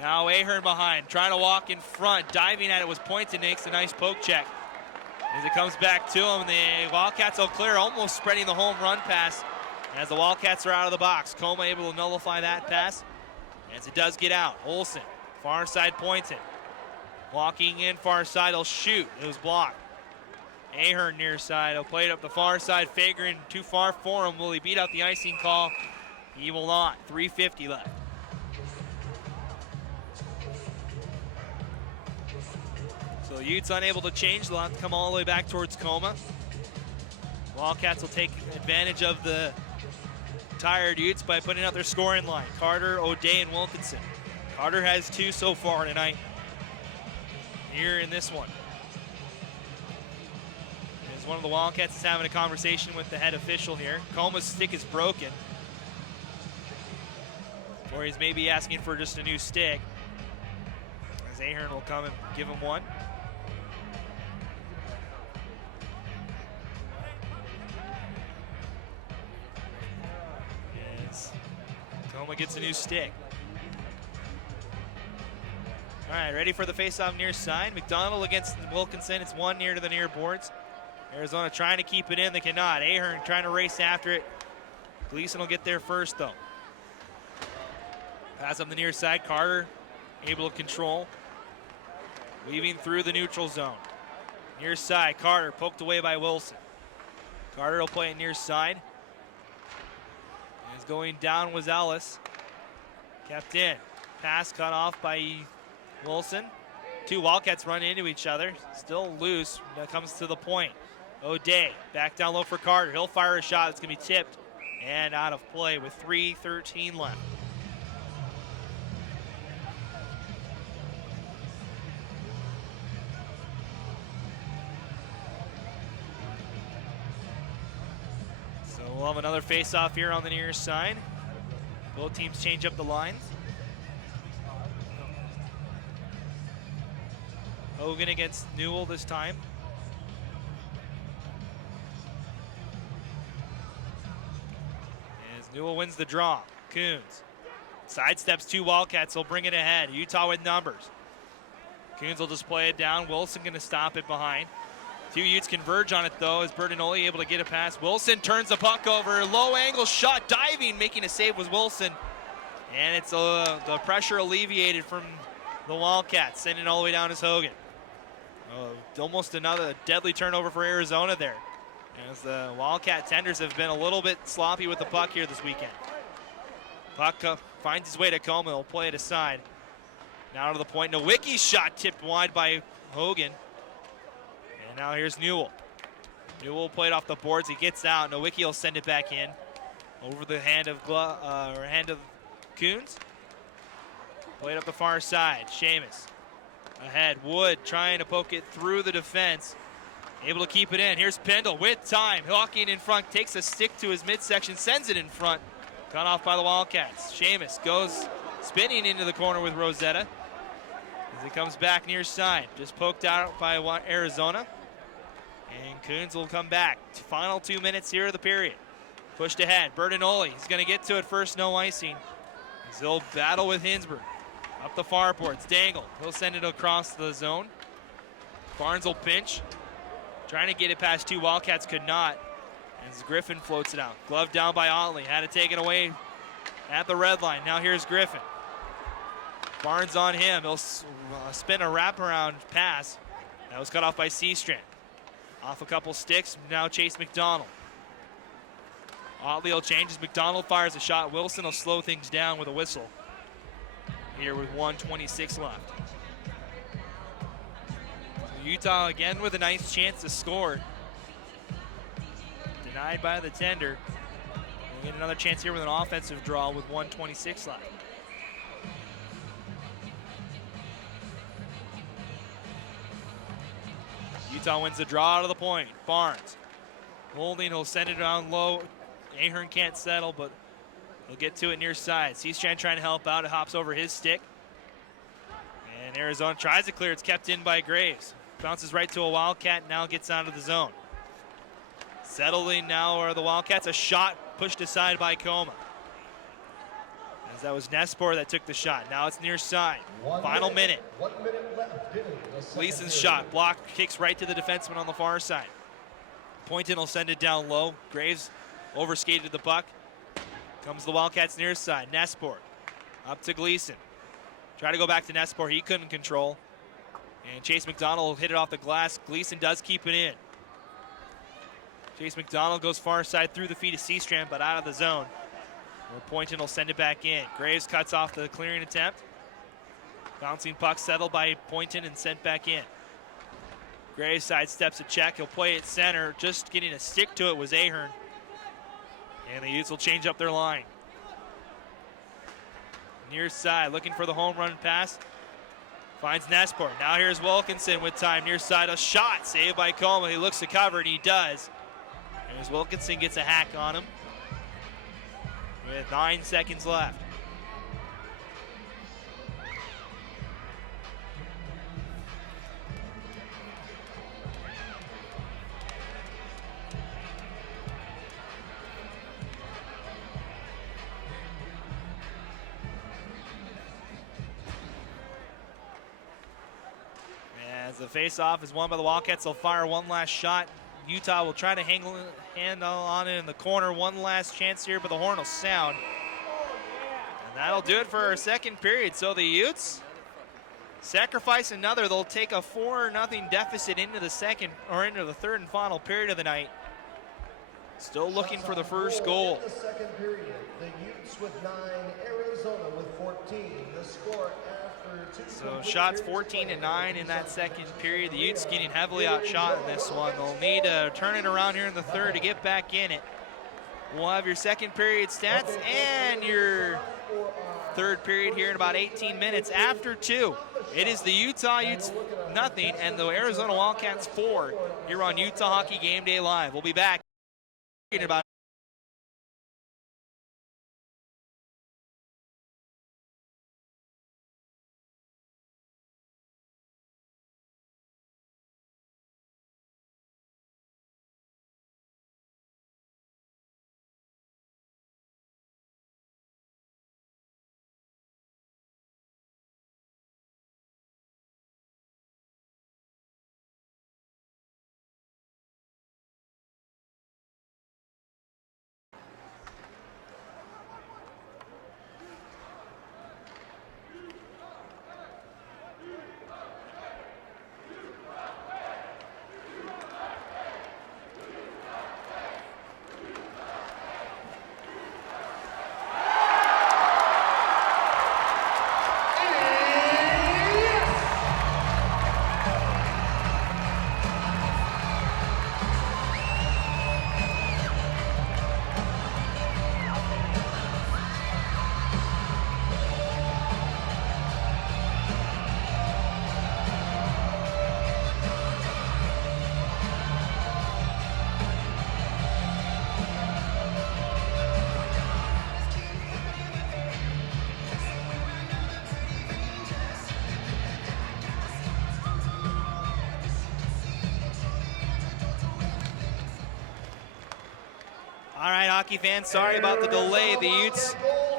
Now Ahern behind. Trying to walk in front. Diving at it was Poynton. Makes a nice poke check. As it comes back to him, the Wildcats will clear, almost spreading the home run pass as the Wildcats are out of the box. Coma able to nullify that pass as it does get out. Olsen, far side Poynton. Walking in far side, he'll shoot. It was blocked. Ahern near side, he'll play it up the far side. Fagerin too far for him. Will he beat out the icing call? He will not. 3:50 left. So So Utes unable to change. They'll have to come all the way back towards Coma. Wildcats will take advantage of the tired Utes by putting out their scoring line. Carter, O'Day, and Wilkinson. Carter has 2 so far tonight here in this one. As one of the Wildcats is having a conversation with the head official here. Coma's stick is broken. Or he's maybe asking for just a new stick. As Ahern will come and give him one. As Coma gets a new stick. All right, ready for the face-off near side. McDonald against Wilkinson. It's one near to the near boards. Arizona trying to keep it in. They cannot. Ahern trying to race after it. Gleason will get there first, though. Pass up the near side. Carter able to control. Weaving through the neutral zone. Near side. Carter poked away by Wilson. Carter will play it near side. As going down was Ellis. Kept in. Pass cut off by Wilson. 2 Wildcats run into each other. Still loose. That comes to the point. O'Day back down low for Carter. He'll fire a shot that's going to be tipped and out of play with 3:13 left. So we'll have another face-off here on the near side. Both teams change up the lines. Hogan against Newell this time. As Newell wins the draw. Coons sidesteps 2 Wildcats. He'll bring it ahead. Utah with numbers. Coons will just play it down. Wilson going to stop it behind. 2 Utes converge on it, though, as Bertinoli able to get a pass. Wilson turns the puck over. Low angle shot. Diving, making a save was Wilson. And it's the pressure alleviated from the Wildcats. Sending it all the way down as Hogan. Almost another deadly turnover for Arizona there, as the Wildcat tenders have been a little bit sloppy with the puck here this weekend. Puck finds his way to Coma. He'll play it aside. Now to the point. Nowicki's shot tipped wide by Hogan. And now here's Newell. Newell played off the boards. He gets out. Nowicki will send it back in over the hand of Coons. Played up the far side. Seamus. Ahead, Wood trying to poke it through the defense. Able to keep it in. Here's Pendle with time. Hawking in front, takes a stick to his midsection, sends it in front. Cut off by the Wildcats. Seamus goes spinning into the corner with Rosetta. As he comes back near side. Just poked out by Arizona. And Coons will come back. Final 2 minutes here of the period. Pushed ahead. Bertinoli, he's going to get to it first, no icing. He'll battle with Hinsberg. Up the far boards, Dangle. He'll send it across the zone. Barnes will pinch. Trying to get it past 2 Wildcats, could not. As Griffin floats it out. Glove down by Otley. Had to take it away at the red line. Now here's Griffin. Barnes on him. He'll spin a wraparound pass. That was cut off by Seastrand. Off a couple sticks. Now Chase McDonald. Otley will change as McDonald fires a shot. Wilson will slow things down with a whistle. Here with 1:26 left. Utah again with a nice chance to score. Denied by the tender. We'll get another chance here with an offensive draw with 1:26 left. Utah wins the draw out of the point. Barnes holding, he'll send it down low. Ahern can't settle, but he'll get to it near side. Seastrand trying to help out. It hops over his stick. And Arizona tries to clear. It's kept in by Graves. Bounces right to a Wildcat, now gets out of the zone. Settling now are the Wildcats. A shot pushed aside by Coma. As that was Nespor that took the shot. Now it's near side. Final minute. 1 minute left. Gleason's shot. Block kicks right to the defenseman on the far side. Poynton will send it down low. Graves overskated the puck. Comes the Wildcats near side. Nespor up to Gleason. Try to go back to Nespor. He couldn't control. And Chase McDonald hit it off the glass. Gleason does keep it in. Chase McDonald goes far side through the feet of Seastrand, but out of the zone. Where Poynton will send it back in. Graves cuts off the clearing attempt. Bouncing puck settled by Poynton and sent back in. Gray sidesteps a check. He'll play it center. Just getting a stick to it was Ahern. And the Utes will change up their line. Near side, looking for the home run pass. Finds Nesport. Now here's Wilkinson with time. Near side, a shot. Saved by Coleman. He looks to cover, and he does. And as Wilkinson gets a hack on him with 9 seconds left. As the face-off is won by the Wildcats, they'll fire one last shot. Utah will try to handle on it in the corner. One last chance here, but the horn will sound. And that'll do it for our second period. So the Utes sacrifice another. They'll take a 4-0 deficit into the second, or into the third and final period of the night. Still looking for the first goal. In the second period, the Utes with 9, Arizona with 14. The score after 2. So shots 14-9 in that second period. The Utes getting heavily outshot in this one. They'll need to turn it around here in the third to get back in it. We'll have your second period stats and your third period here in about 18 minutes. After 2, it is the Utah Utes nothing and the Arizona Wildcats 4 here on Utah Hockey Game Day Live. We'll be back in about all right, hockey fans, sorry about the delay. The Utes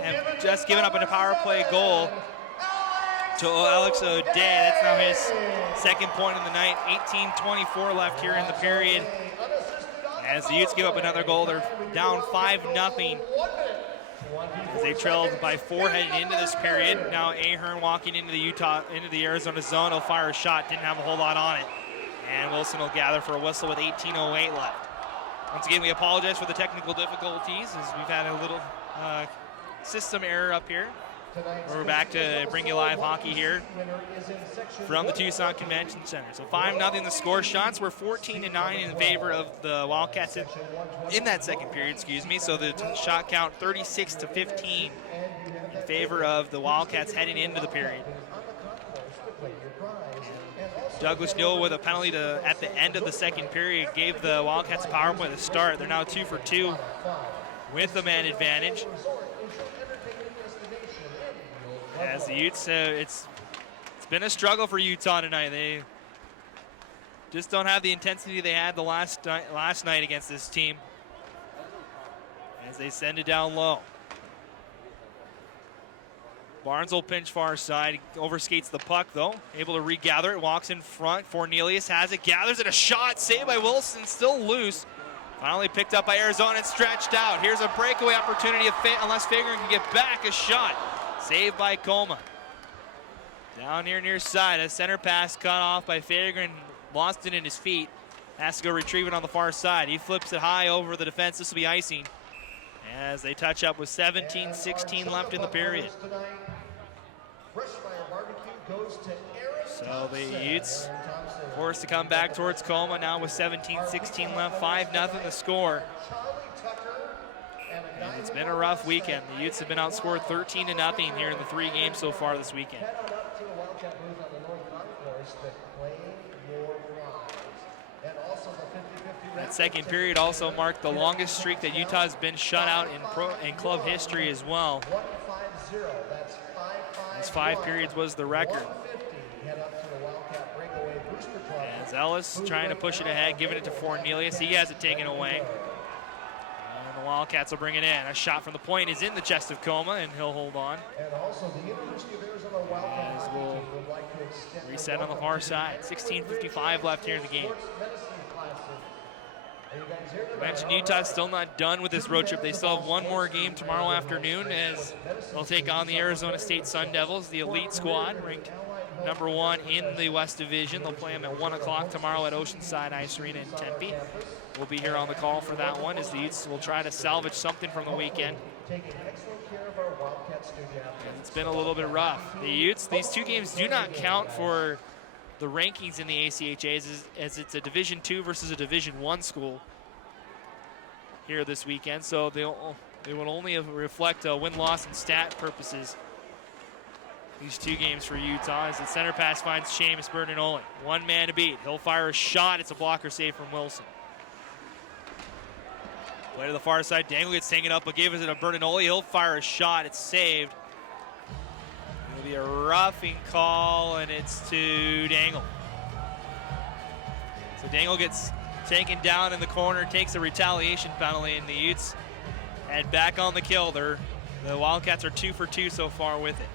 have just given up a power play goal to Alex O'Day. That's now his second point of the night. 18:24 left here in the period. As the Utes give up another goal, they're down 5-0. As they trailed by 4 heading into this period. Now Ahern walking into the Arizona zone. He'll fire a shot, didn't have a whole lot on it. And Wilson will gather for a whistle with 18:08 left. Once again, we apologize for the technical difficulties as we've had a little system error up here. We're back to bring you live hockey here from the Tucson Convention Center. So 5-0 the score. Shots were 14-9 in favor of the Wildcats in that second period, excuse me. So the shot count 36-15 in favor of the Wildcats heading into the period. Douglas Newell with a penalty at the end of the second period gave the Wildcats a power play to start. They're now 2 for 2 with the man advantage. As the Utes, it's been a struggle for Utah tonight. They just don't have the intensity they had the last night against this team. As they send it down low. Barnes will pinch far side. He overskates the puck, though. Able to regather it. Walks in front. Cornelius has it. Gathers it. A shot. Saved by Wilson. Still loose. Finally picked up by Arizona and stretched out. Here's a breakaway opportunity unless Fagan can get back. A shot. Saved by Coma. Down here near side. A center pass cut off by Fagan. Lost it in his feet. Has to go retrieve it on the far side. He flips it high over the defense. This will be icing. As they touch up with 17-16 left in the period. So the Utes forced to come back towards Colma now with 17-16 left, 5-0 the score. And it's been a rough weekend. The Utes have been outscored 13-0 here in the 3 games so far this weekend. That second period also marked the longest streak that Utah has been shut out in club history as well. Those 5 periods was the record. As Ellis trying to push it ahead, giving it to Fornelius. He has it taken away. And the Wildcats will bring it in. A shot from the point is in the chest of Coma, and he'll hold on. As we'll reset on the far side. 16:55 left here in the game. I mentioned Utah's still not done with this road trip. They still have one more game tomorrow afternoon as they'll take on the Arizona State Sun Devils, the elite squad, ranked #1 in the West Division. They'll play them at 1 o'clock tomorrow at Oceanside Ice Arena in Tempe. We'll be here on the call for that one as the Utes will try to salvage something from the weekend. It's been a little bit rough. The Utes, these 2 games do not count for the rankings in the ACHAs as it's a Division II versus a Division I school here this weekend. So they will only reflect a win-loss and stat purposes. These 2 games for Utah as the center pass finds Seamus Bertinoli. 1 man to beat. He'll fire a shot. It's a blocker save from Wilson. Play to the far side. Dangle gets taken up, but gave it to Bertinoli. He'll fire a shot. It's saved. It'll be a roughing call, and it's to Dangle. So Dangle gets taken down in the corner, takes a retaliation penalty, and the Utes head back on the kill. The Wildcats are 2 for 2 so far with it.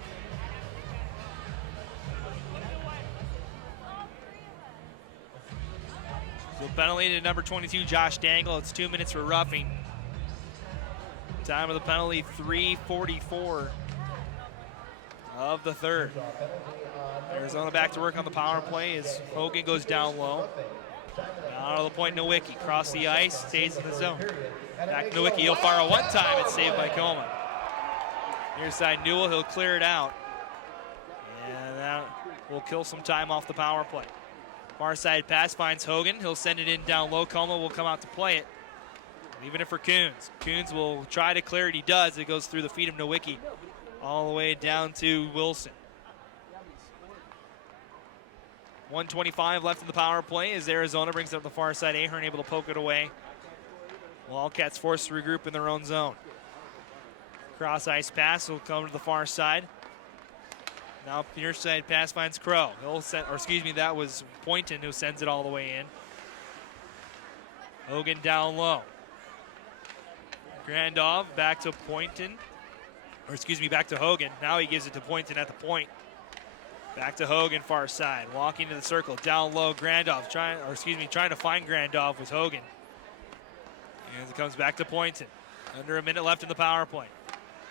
So penalty to number 22, Josh Dangle. It's 2 minutes for roughing. Time of the penalty, 3:44 of the 3rd. Arizona back to work on the power play as Hogan goes down low. Down to the point, Nowicki. Cross the ice, stays in the zone. Back to Nowicki, he'll fire a 1-time. It's saved by Coleman. Near side Newell, he'll clear it out. And that will kill some time off the power play. Far side pass finds Hogan. He'll send it in down low. Como will come out to play it. Leaving it for Coons. Coons will try to clear it. He does. It goes through the feet of Nowicki all the way down to Wilson. 1:25 left in the power play as Arizona brings it up the far side. Ahern able to poke it away. Wildcats forced to regroup in their own zone. Cross ice pass will come to the far side. Now near side pass finds Crow. He'll send, or excuse me, that was Poynton who sends it all the way in. Hogan down low. Grandov back to Poynton, or excuse me, back to Hogan. Now he gives it to Poynton at the point. Back to Hogan, far side, walking to the circle, down low. Grandov trying to find Grandov with Hogan. And it comes back to Poynton. Under a minute left in the power play.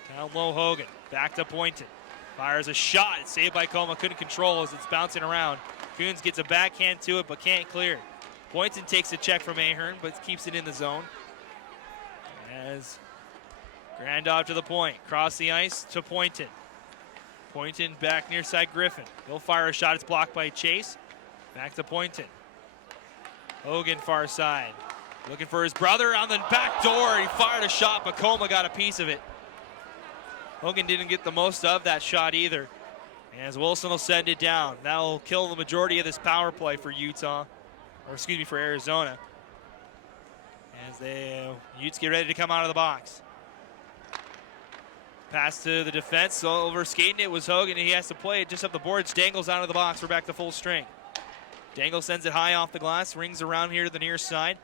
Down low, Hogan, back to Poynton. Fires a shot, it's saved by Coma, couldn't control as it's bouncing around. Coons gets a backhand to it, but can't clear it. Poynton takes a check from Ahern, but keeps it in the zone. As Grandov to the point, cross the ice to Poynton. Poynton back near side Griffin. He'll fire a shot, it's blocked by Chase. Back to Poynton. Hogan far side. Looking for his brother on the back door. He fired a shot, but Coma got a piece of it. Hogan didn't get the most of that shot either. As Wilson will send it down. That'll kill the majority of this power play for Utah, or excuse me, for Arizona. As the Utes get ready to come out of the box. Pass to the defense, so over skating it was Hogan, and he has to play it just up the boards. Dangle's out of the box, we're back to full strength. Dangle sends it high off the glass, rings around here to the near side.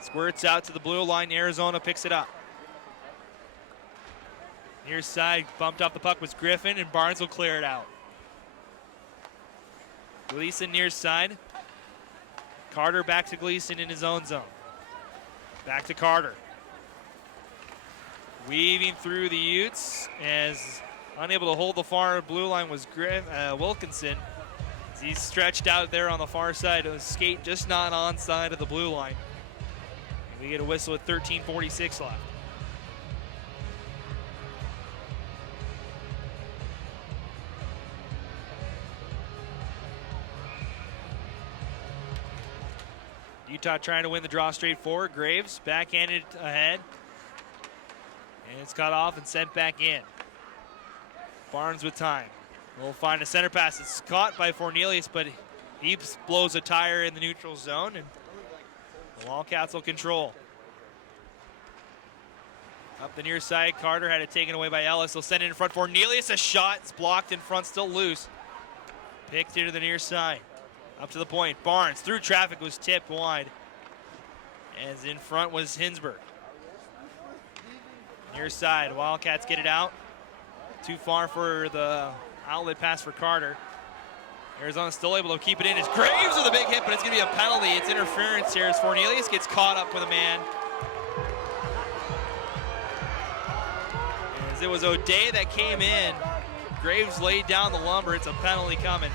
Squirts out to the blue line, Arizona picks it up. Near side, bumped off the puck was Griffin, and Barnes will clear it out. Gleason near side. Carter back to Gleason in his own zone. Back to Carter. Weaving through the Utes as unable to hold the far blue line was Wilkinson. As he's stretched out there on the far side. It was skate just not on side of the blue line. We get a whistle with 13:46 left. Utah trying to win the draw straight forward. Graves backhanded ahead. And it's cut off and sent back in. Barnes with time. We'll find a center pass. It's caught by Fornelius, but he blows a tire in the neutral zone, and the Wildcats will control. Up the near side, Carter had it taken away by Ellis. They'll send it in front. Fornelius, a shot. It's blocked in front, still loose. Picked here to the near side. Up to the point. Barnes through traffic, was tipped wide. As in front was Hinsberg. Near side, Wildcats get it out. Too far for the outlet pass for Carter. Arizona still able to keep it in. It's Graves with a big hit, but it's going to be a penalty. It's interference here as Fornelius gets caught up with a man. As it was O'Day that came in. Graves laid down the lumber. It's a penalty coming.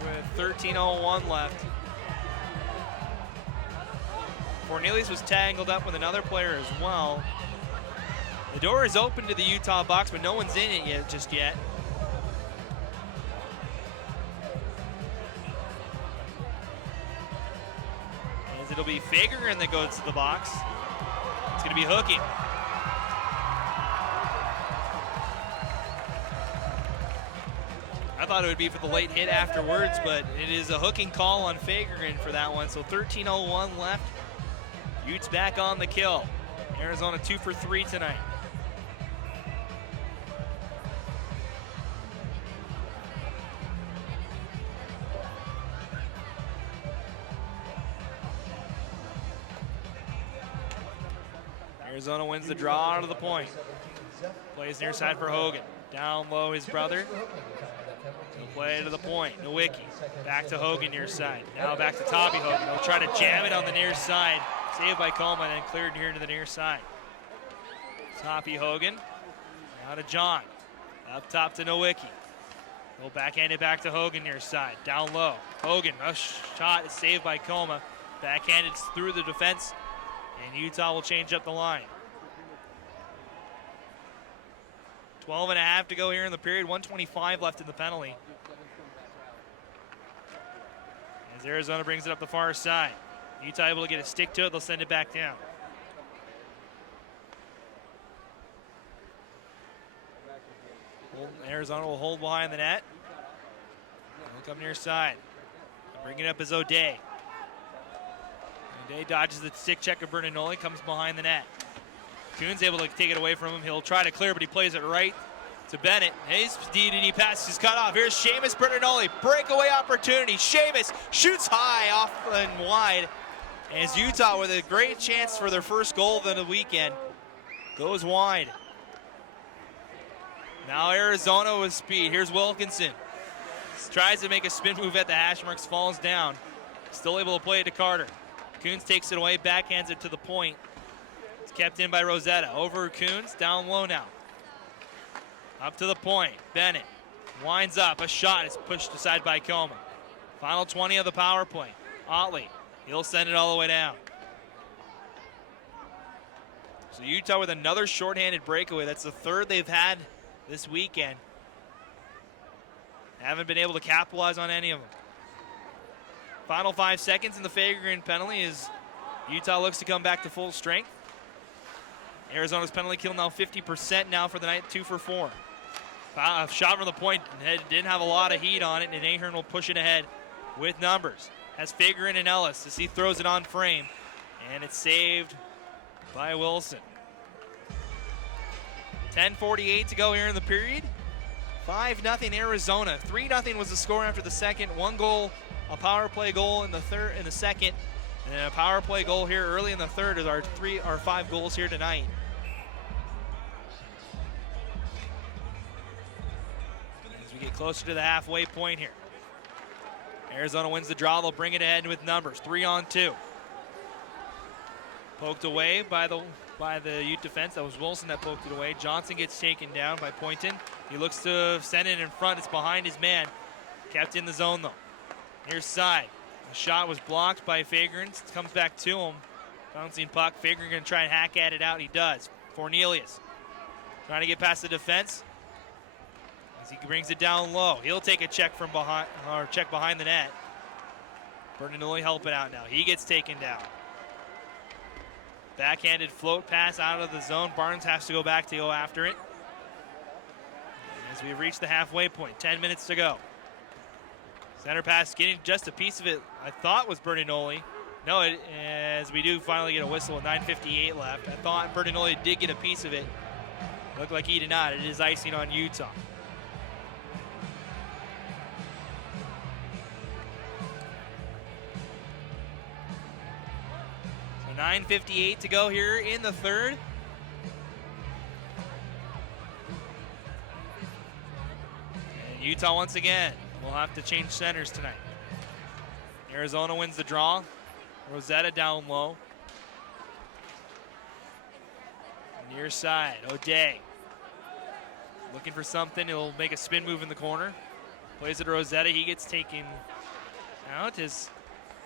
With 13:01 left. Fornelius was tangled up with another player as well. The door is open to the Utah box, but no one's in it yet, just yet. As it'll be Fagergren that goes to the box. It's going to be hooking. I thought it would be for the late hit afterwards, but it is a hooking call on Fagergren for that one. So 13:01 left. Utes back on the kill. Arizona 2 for 3 tonight. Arizona wins the draw out of the point. Plays near side for Hogan. Down low, his brother. He'll play to the point. Nowicki. Back to Hogan near side. Now back to Toppy Hogan. They'll try to jam it on the near side. Saved by Coleman and cleared here to the near side. Toppy Hogan. Now to John. Up top to Nowicki. They'll backhand it back to Hogan near side. Down low. Hogan, a shot is saved by Coma. Backhanded through the defense. And Utah will change up the line. 12.5 to go here in the period. 1:25 left in the penalty. As Arizona brings it up the far side. Utah able to get a stick to it. They'll send it back down. Arizona will hold behind the net. They'll come near side. Bringing it up is O'Day. O'Day dodges the stick check of Berninoli, comes behind the net. Kuhn's able to take it away from him. He'll try to clear, but he plays it right to Bennett. His DDD pass is cut off. Here's Seamus Berninoli. Breakaway opportunity. Seamus shoots high, off and wide. As Utah, with a great chance for their first goal of the weekend, goes wide. Now Arizona with speed. Here's Wilkinson. Tries to make a spin move at the hash marks, falls down. Still able to play it to Carter. Kuhns takes it away, backhands it to the point. It's kept in by Rosetta. Over Kuhns, down low now. Up to the point. Bennett winds up. A shot is pushed aside by Coma. Final 20 of the power play. Otley, he'll send it all the way down. So Utah with another shorthanded breakaway. That's the third they've had this weekend. Haven't been able to capitalize on any of them. Final 5 seconds in the Fagergren penalty as Utah looks to come back to full strength. Arizona's penalty kill now 50% now for the night, 2 for 4. A shot from the point, didn't have a lot of heat on it, and Ahern will push it ahead with numbers. Has Fagergren and Ellis as he throws it on frame, and it's saved by Wilson. 10:48 to go here in the period. 5-0 Arizona. 3-0 was the score after the second. 1 goal, a power play goal in the second, and a power play goal here early in the third is our 5 goals here tonight. As we get closer to the halfway point here. Arizona wins the draw. They'll bring it ahead with numbers. 3-on-2. Poked away by the Ute defense. That was Wilson that poked it away. Johnson gets taken down by Poynton. He looks to send it in front. It's behind his man. Kept in the zone though. Near side. The shot was blocked by Fagergren. It comes back to him. Bouncing puck. Fagergren gonna try and hack at it out. He does. Fornelius trying to get past the defense. As he brings it down low. He'll take a check from behind, or check behind the net. Berninoli helping out now. He gets taken down. Backhanded float pass out of the zone. Barnes has to go back to go after it. As we've reached the halfway point, 10 minutes to go. Center pass getting just a piece of it, I thought was Berninoli. No, as we do finally get a whistle with 9:58 left. I thought Berninoli did get a piece of it. Looked like he did not. It is icing on Utah. So 9:58 to go here in the third. And Utah once again will have to change centers tonight. Arizona wins the draw. Rosetta down low. Near side, O'Day. Looking for something, he'll make a spin move in the corner. Plays it to Rosetta, he gets taken out as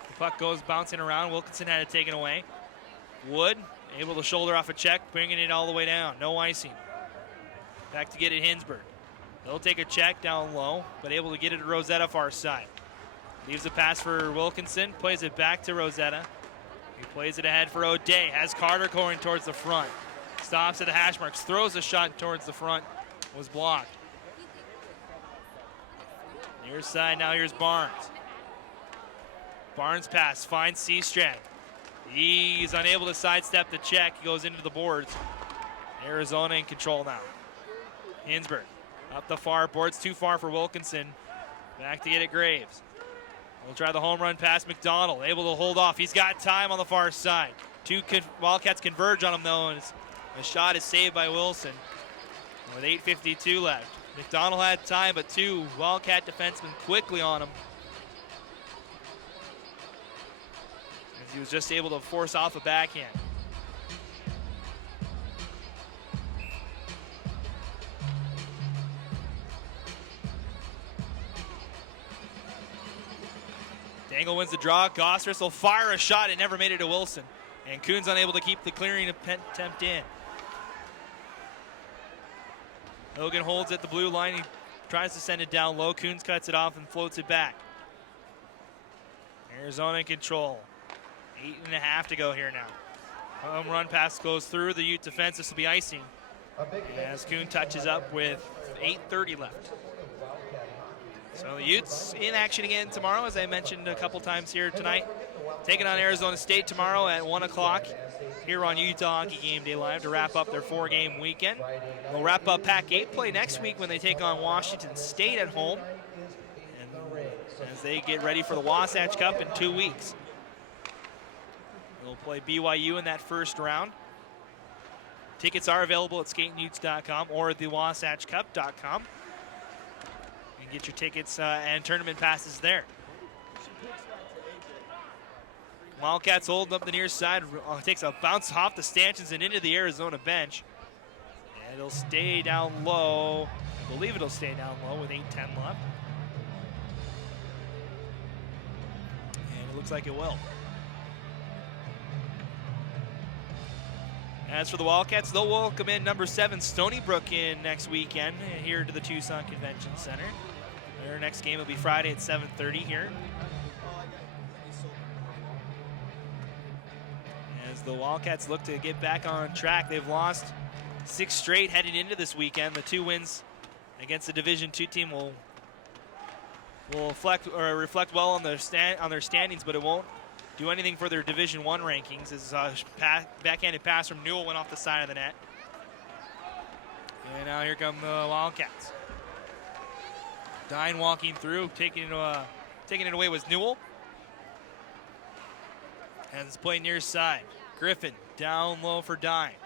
the puck goes bouncing around. Wilkinson had it taken away. Wood, able to shoulder off a check, bringing it all the way down. No icing. Back to get it Hinsberg. They'll take a check down low, but able to get it to Rosetta far side. Leaves the pass for Wilkinson, plays it back to Rosetta. He plays it ahead for O'Day, has Carter going towards the front. Stops at the hash marks, throws a shot towards the front, was blocked. Near side, now here's Barnes. Barnes pass, finds Seastrand. He's unable to sidestep the check, he goes into the boards. Arizona in control now. Hinsberg, up the far boards, too far for Wilkinson. Back to get it Graves. We'll try the home run pass. McDonald able to hold off. He's got time on the far side. Two Wildcats converge on him though, and the shot is saved by Wilson with 8:52 left. McDonald had time, but two Wildcat defensemen quickly on him, as he was just able to force off a backhand. Dangle wins the draw. Gostris will fire a shot. It never made it to Wilson. And Kuhn's unable to keep the clearing attempt in. Logan holds at the blue line. He tries to send it down low. Kuhns cuts it off and floats it back. Arizona in control. 8.5 to go here now. Home run pass goes through the Ute defense. This will be icing as Kuhn touches up with 8:30 left. So the Utes in action again tomorrow, as I mentioned a couple times here tonight. Taking on Arizona State tomorrow at 1 o'clock here on Utah Hockey Game Day Live to wrap up their 4-game weekend. They'll wrap up Pac-8 play next week when they take on Washington State at home, and as they get ready for the Wasatch Cup in 2 weeks. They'll play BYU in that first round. Tickets are available at skatinutes.com or thewasatchcup.com. You can get your tickets and tournament passes there. Wildcats holding up the near side. Takes a bounce off the stanchions and into the Arizona bench. And it'll stay down low. I believe it'll stay down low with 8:10 left. And it looks like it will. As for the Wildcats, they'll welcome in number 7 Stony Brook in next weekend here to the Tucson Convention Center. Their next game will be Friday at 7:30 here. As the Wildcats look to get back on track, they've lost 6 straight heading into this weekend. The 2 wins against the Division II team will reflect well on their standings, but it won't do anything for their Division I rankings, as a backhanded pass from Newell went off the side of the net. And now here come the Wildcats. Dine walking through, taking it away was Newell. And it's played near side. Griffin down low for Dine.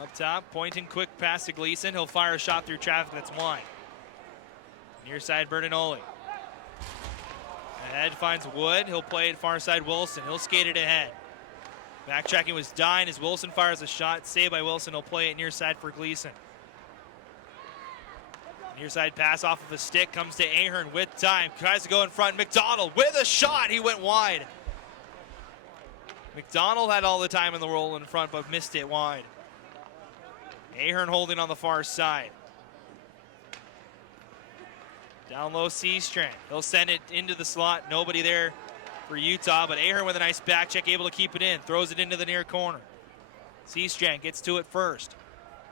Up top, Poynton, quick pass to Gleason. He'll fire a shot through traffic that's wide. Near side, Berninoli. Ahead finds Wood. He'll play it far side Wilson. He'll skate it ahead. Backtracking was Dine as Wilson fires a shot. Saved by Wilson. He'll play it near side for Gleason. Near side pass off of a stick. Comes to Ahern with time. Tries to go in front. McDonald with a shot. He went wide. McDonald had all the time in the roll in front, but missed it wide. Ahern holding on the far side. Down low, Seastrand. He'll send it into the slot. Nobody there for Utah, but Ahern with a nice back check, able to keep it in. Throws it into the near corner. Seastrand gets to it first.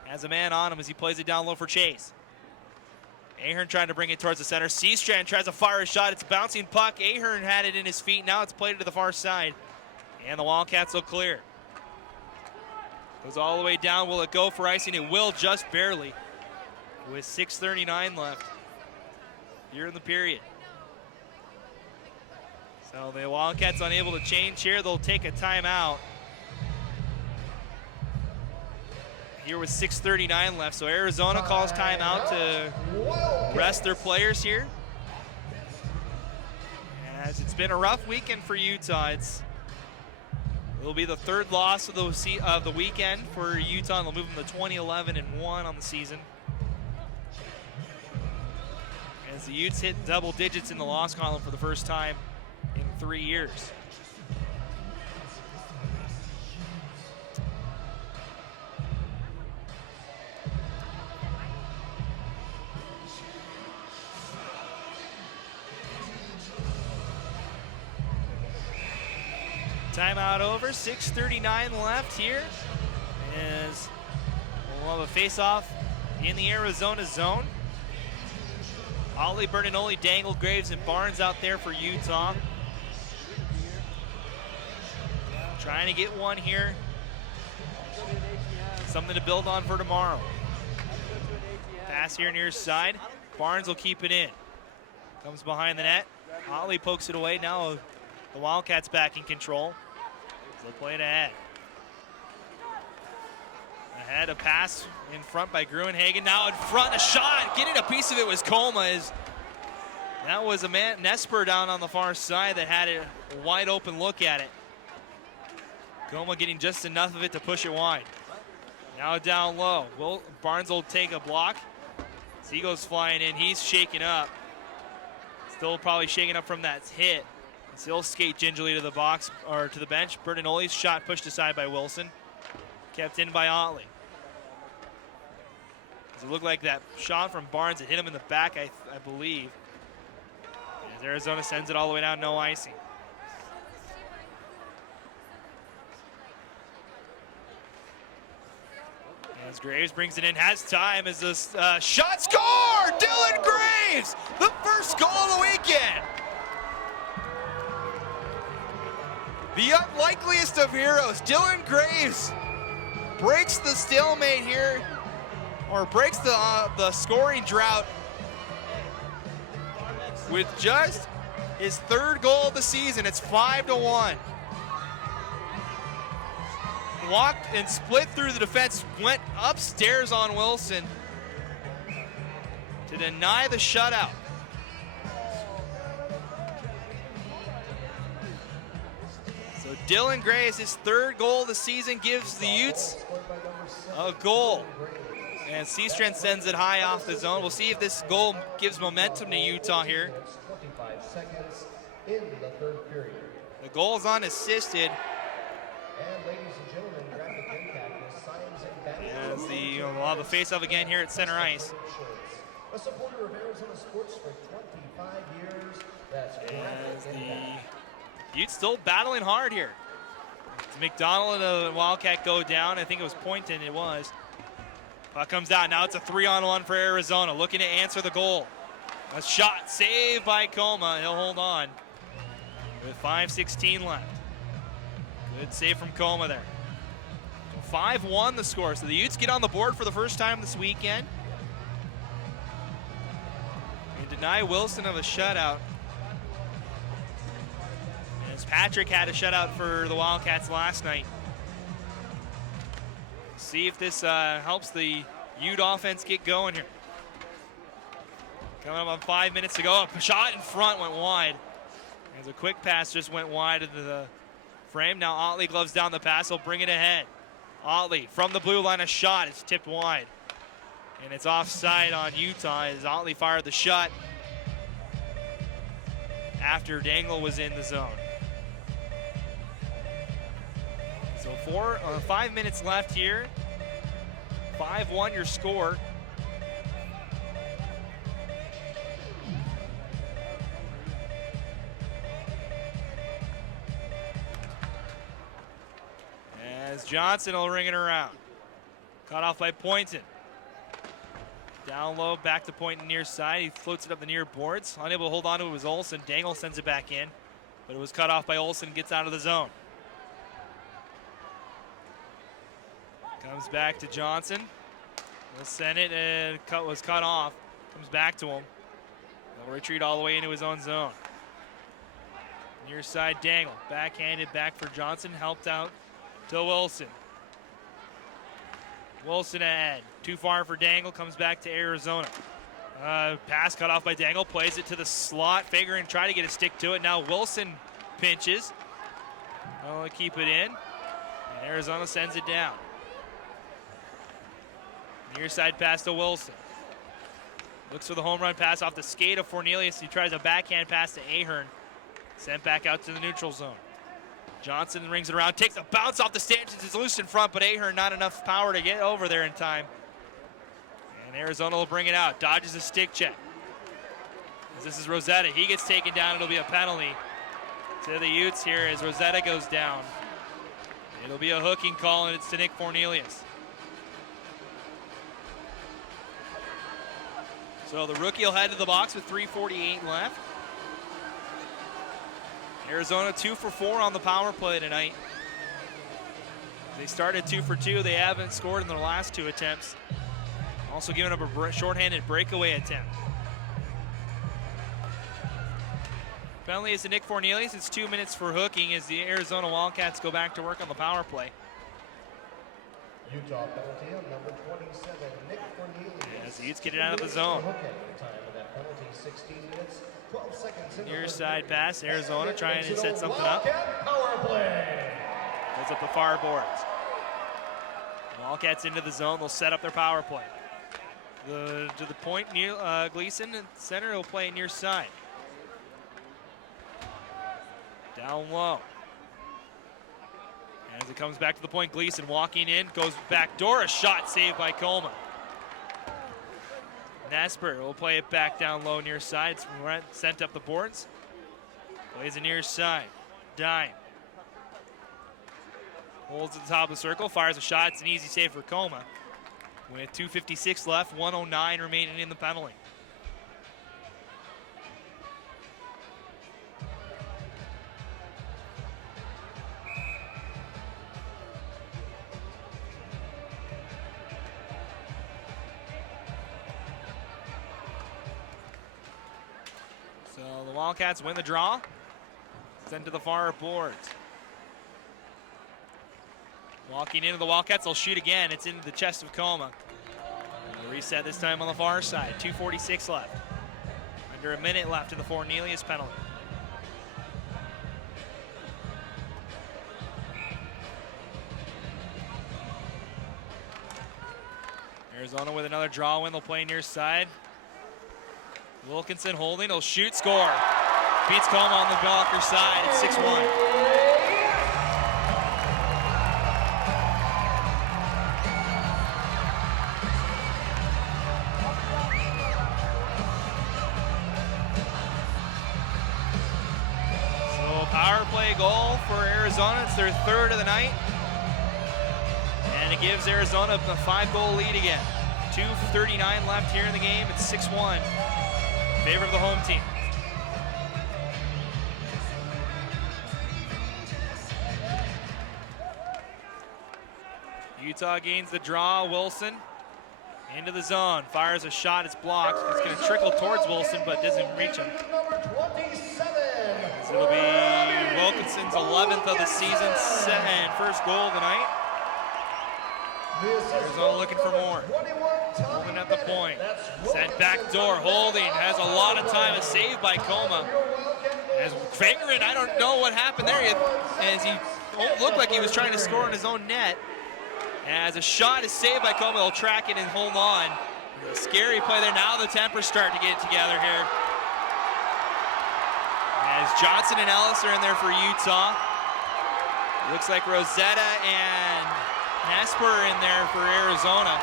Has a man on him as he plays it down low for Chase. Ahern trying to bring it towards the center. Seastrand tries to fire a shot. It's a bouncing puck. Ahern had it in his feet. Now it's played to the far side. And the Wildcats will clear. Goes all the way down. Will it go for icing? It will, just barely. With 6:39 left here in the period. So the Wildcats unable to change here. They'll take a timeout. Here with 6:39 left. So Arizona calls timeout to rest their players here. As it's been a rough weekend for Utah. It'll be the third loss of the weekend for Utah. And they'll move them to 20-11-1 on the season. As the Utes hit double digits in the loss column for the first time in 3 years. Timeout over, 6:39 left here. As we'll have a face-off in the Arizona zone. Ollie, Bertinoli, Dangle, Graves, and Barnes out there for Utah. Trying to get one here. Something to build on for tomorrow. Pass here near side. Barnes will keep it in. Comes behind the net. Ollie pokes it away. Now the Wildcats back in control. So they'll play it ahead. Ahead, a pass in front by Gruenhagen. Now in front, a shot. Getting a piece of it was Coma. That was a man, Nesper down on the far side that had a wide open look at it. Coma getting just enough of it to push it wide. Now down low. Barnes will take a block. As he goes flying in, he's shaking up. Still probably shaking up from that hit. He'll skate gingerly to the box, or to the bench. Bertinoli's shot pushed aside by Wilson. Kept in by Otley. It looked like that shot from Barnes, it hit him in the back, I believe. As Arizona sends it all the way down, no icing. As Graves brings it in, has time as this shot score! Dylan Graves, the first goal of the weekend. The unlikeliest of heroes, Dylan Graves breaks the stalemate here, or breaks the scoring drought with just his third goal of the season. It's 5-1. Walked and split through the defense, went upstairs on Wilson to deny the shutout. So Dylan Graves, his third goal of the season, gives the Utes a goal. And Seastrand sends it high off the zone. We'll see if this goal gives momentum to Utah here. 25 seconds in the third period. The goal is unassisted. And ladies and gentlemen, graphic impact is signs and As we'll have a face-off again here at center ice. A supporter of Arizona sports for 25 years. That's As the Utes still battling hard here. It's McDonald and the Wildcat go down. I think it was Poynton, it was. Puck comes out, now it's a 3-on-1 for Arizona, looking to answer the goal. A shot saved by Coma, he'll hold on with 5:16 left. Good save from Coma there. 5-1 the score, so the Utes get on the board for the first time this weekend. They deny Wilson of a shutout. As Patrick had a shutout for the Wildcats last night. See if this helps the Ute offense get going here. Coming up on 5 minutes to go. A shot in front went wide. As a quick pass just went wide of the frame. Now Otley gloves down the pass. He'll bring it ahead. Otley from the blue line, a shot. It's tipped wide. And it's offside on Utah as Otley fired the shot after Dangle was in the zone. So 5 minutes left here. 5-1 your score. As Johnson will ring it around. Cut off by Poynton. Down low, back to Poynton near side. He floats it up the near boards. Unable to hold on to it was Olsen. Dangle sends it back in, but it was cut off by Olsen, gets out of the zone. Comes back to Johnson. Will send it, and was cut off. Comes back to him. He'll retreat all the way into his own zone. Near side Dangle, backhanded back for Johnson, helped out to Wilson. Wilson ahead, too far for Dangle, comes back to Arizona. Pass cut off by Dangle, plays it to the slot, figuring try to get a stick to it. Now Wilson pinches. Oh, keep it in. And Arizona sends it down. Near side pass to Wilson. Looks for the home run pass off the skate of Fornelius. He tries a backhand pass to Ahern. Sent back out to the neutral zone. Johnson rings it around, takes a bounce off the stanchions. It's loose in front, but Ahern not enough power to get over there in time. And Arizona will bring it out. Dodges a stick check. This is Rosetta. He gets taken down. It'll be a penalty to the Utes here as Rosetta goes down. It'll be a hooking call, and it's to Nick Fornelius. So the rookie will head to the box with 3:48 left. Arizona 2 for 4 on the power play tonight. They started 2 for 2. They haven't scored in their last 2 attempts. Also giving up a shorthanded breakaway attempt. Penalty is to Nick Fornelius. It's 2 minutes for hooking as the Arizona Wildcats go back to work on the power play. Utah penalty on number 27, Nick Cornelius. As the Utes get it out of the zone. Time of that penalty, 16 minutes, 12 seconds. Near side pass, Arizona trying to set something up. Power play. Goes up the far boards. Wildcats into the zone. They'll set up their power play. To the point, near Gleason in center will play near side. Down low. As it comes back to the point, Gleason walking in, goes back door, a shot saved by Colma. Nesper will play it back down low near side. It's sent up the boards. Plays it near side. Dime. Holds at the top of the circle, fires a shot. It's an easy save for Colma. With 2:56 left, 1:09 remaining in the penalty. So the Wildcats win the draw. Sent to the far boards. Walking into the Wildcats, they'll shoot again. It's into the chest of Colma. They'll reset this time on the far side. 2:46 left. Under a minute left to the Fornelius penalty. Arizona with another draw win. They'll play near side. Wilkinson holding. He'll shoot, score. Beats Colma on the blocker side. It's 6-1. Power play goal for Arizona. It's their third of the night. And it gives Arizona a 5-goal lead again. 2:39 left here in the game. It's 6-1 in favor of the home team. Utah gains the draw. Wilson into the zone. Fires a shot. It's blocked. It's going to trickle towards Wilson, but doesn't reach him. So it'll be Wilkinson's 11th of the season and first goal of the night. Arizona looking for more. Holding at the point. Sent back door. Holding. Has a lot of time. A save by Colma. As fingering, I don't know what happened there. As he looked like he was trying to score in his own net. As a shot is saved by Colma, they'll track it and hold on. A scary play there. Now the tempers start to get it together here. As Johnson and Ellis are in there for Utah. Looks like Rosetta and Nesper are in there for Arizona.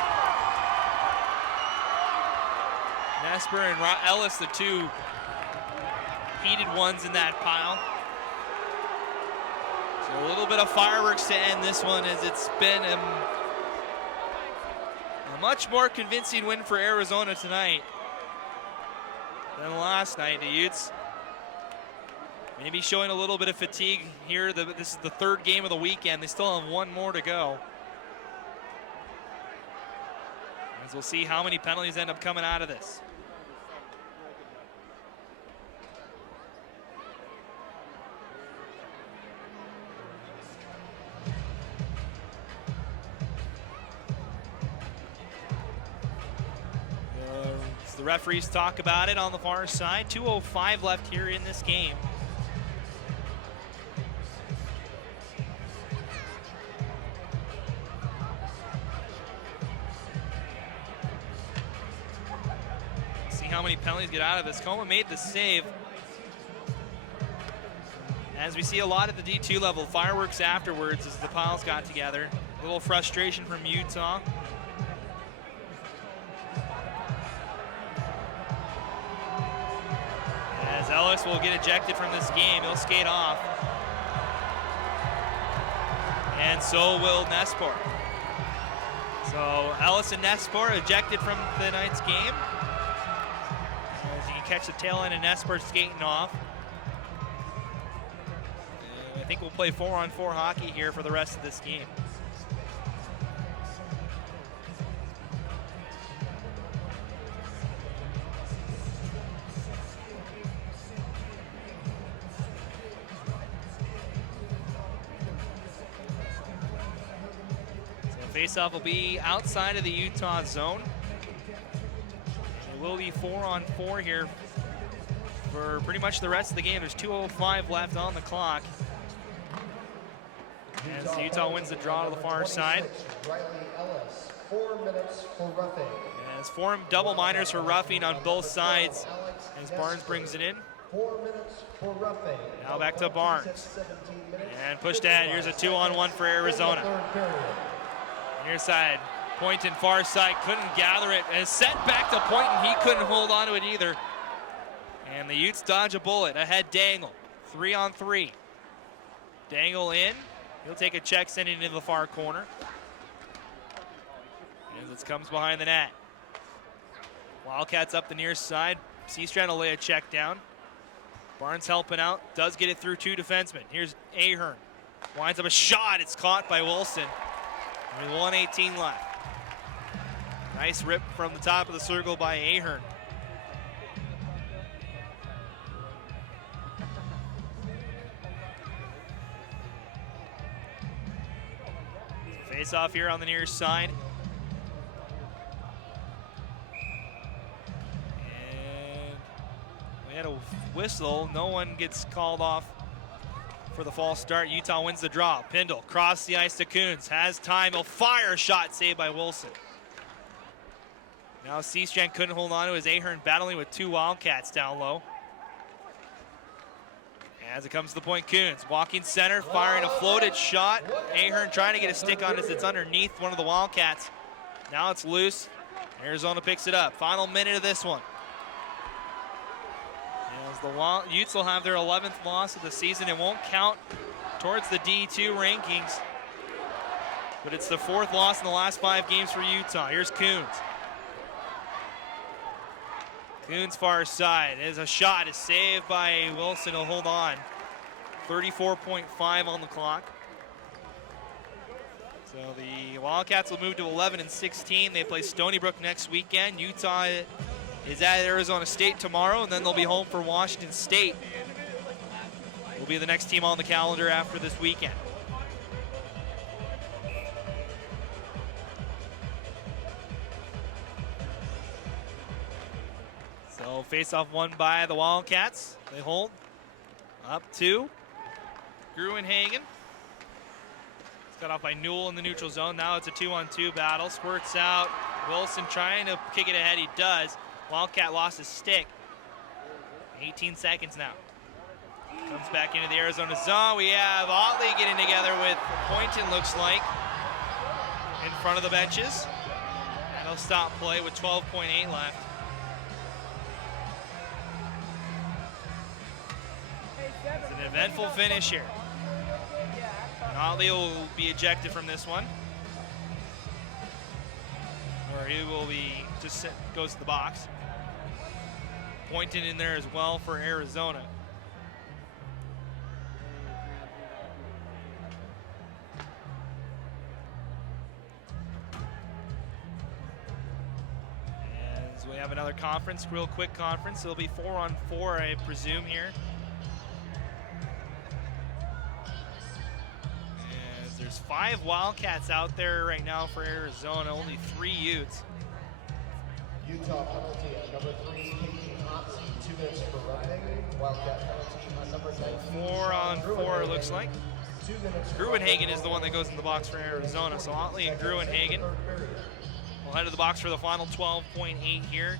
Nesper and Ellis, the two heated ones in that pile. So So a little bit of fireworks to end this one, as it's been a much more convincing win for Arizona tonight than last night. The Utes maybe showing a little bit of fatigue here. This is the third game of the weekend. They still have one more to go. As we'll see how many penalties end up coming out of this. The referees talk about it on the far side. 2:05 left here in this game. See how many penalties get out of this. Coma made the save. As we see a lot at the D2 level, fireworks afterwards as the piles got together. A little frustration from Utah. As Ellis will get ejected from this game, he'll skate off. And so will Nespor. So Ellis and Nespor ejected from tonight's game. As you can catch the tail end of Nespor skating off. And I think we'll play 4-on-4 hockey here for the rest of this game. Faceoff will be outside of the Utah zone. It will be 4-on-4 here for pretty much the rest of the game. There's 2:05 left on the clock. As Utah wins the draw to the far side. Riley Ellis, 4 minutes for roughing. As four double minors for roughing on both sides as Barnes brings it in. 4 minutes for roughing. Now back to Barnes. And pushed ahead. Here's a 2-on-1 for Arizona. Near side, Poynton far side, couldn't gather it, and sent back to Poynton. He couldn't hold on to it either. And the Utes dodge a bullet. Ahead Dangle, 3-on-3. Dangle in, he'll take a check, sending it into the far corner. As it comes behind the net. Wildcats up the near side. Seastrand will lay a check down. Barnes helping out, does get it through two defensemen. Here's Ahern, winds up a shot, it's caught by Wilson. With 1:18 left. Nice rip from the top of the circle by Ahern. Face off here on the near side. And we had a whistle. No one gets called off for the false start. Utah wins the draw. Pindle cross the ice to Coons. Has time. He'll fire a shot saved by Wilson. Now Seastrand couldn't hold on to his Ahern, battling with two Wildcats down low. As it comes to the point, Coons walking center, firing a floated shot. Ahern trying to get a stick on it as it's underneath one of the Wildcats. Now it's loose. Arizona picks it up. Final minute of this one. As the Utes will have their 11th loss of the season. It won't count towards the D2 rankings, but it's the 4th loss in the last 5 games for Utah. Here's Coons. Coons far side. There's a shot. Is saved by Wilson. He'll hold on. 34.5 on the clock. So the Wildcats will move to 11-16. They play Stony Brook next weekend. Utah is at Arizona State tomorrow, and then they'll be home for Washington State. Will be the next team on the calendar after this weekend. So face-off won by the Wildcats. They hold up to Gruenhagen. It's cut off by Newell in the neutral zone. Now it's a 2-on-2 battle. Squirts out. Wilson trying to kick it ahead. He does. Wildcat lost his stick. 18 seconds now. Comes back into the Arizona zone. We have Otley getting together with Poynton, looks like, in front of the benches. And he'll stop play with 12.8 left. It's an eventful finish here. And Otley will be ejected from this one. Or he will be just goes to the box. Pointed in there as well for Arizona. As we have another conference, real quick conference. It'll be 4-on-4, I presume, here. As there's 5 Wildcats out there right now for Arizona, only 3 Utes. Utah penalty on number 3, Skatin Utes, 2 minutes for roughing. Wildcat penalty on number 19. 4-on-4 it looks like. 2 minutes. Gruenhagen is the one that goes in the box for Arizona, so Otley and Gruenhagen will head to the box for the final 12.8 here.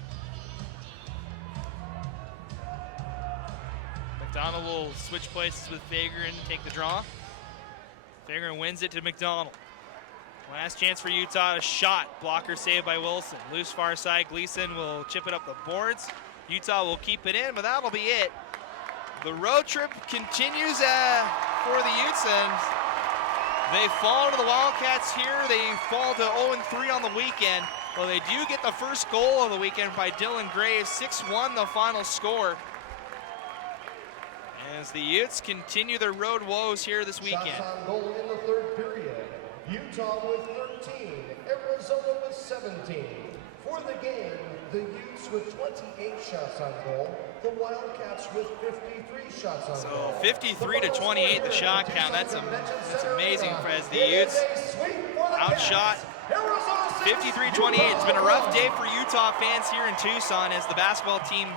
McDonald will switch places with Fagerin, take the draw. Fagerin wins it to McDonald. Last chance for Utah, a shot. Blocker saved by Wilson. Loose far side, Gleason will chip it up the boards. Utah will keep it in, but that'll be it. The road trip continues for the Utes, and they fall to the Wildcats here. They fall to 0-3 on the weekend. Well, they do get the first goal of the weekend by Dylan Graves. 6-1 the final score. As the Utes continue their road woes here this weekend. Shots on goal in the 3rd period. Utah with 13, Arizona with 17. For the game, the Utes with 28 shots on goal, the Wildcats with 53 shots on goal. So 53-28 the shot count. That's amazing as the Utes outshot 53-28. It's been a rough day for Utah fans here in Tucson as the basketball team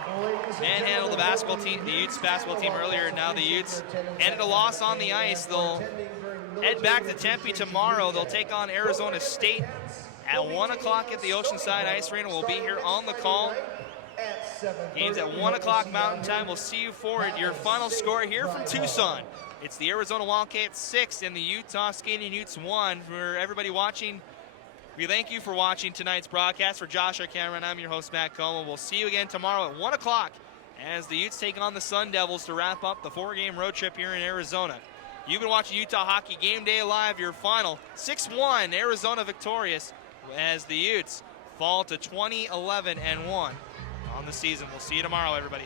manhandled the Utes basketball team earlier. Now the Utes ended a loss on the ice. They'll head back to Tempe tomorrow. They'll take on Arizona State at 1 o'clock at the Oceanside Ice Arena. We'll be here on the call. Games at 1 o'clock Mountain Time. We'll see you for it. Your final score here from Tucson. It's the Arizona Wildcats 6 and the Utah Skatin Utes 1. For everybody watching, we thank you for watching tonight's broadcast. For Josh, our cameraman, I'm your host, Matt Como. We'll see you again tomorrow at 1 o'clock as the Utes take on the Sun Devils to wrap up the 4-game road trip here in Arizona. You've been watching Utah Hockey Game Day Live, your final 6-1 Arizona victorious as the Utes fall to 20-11-1 on the season. We'll see you tomorrow, everybody.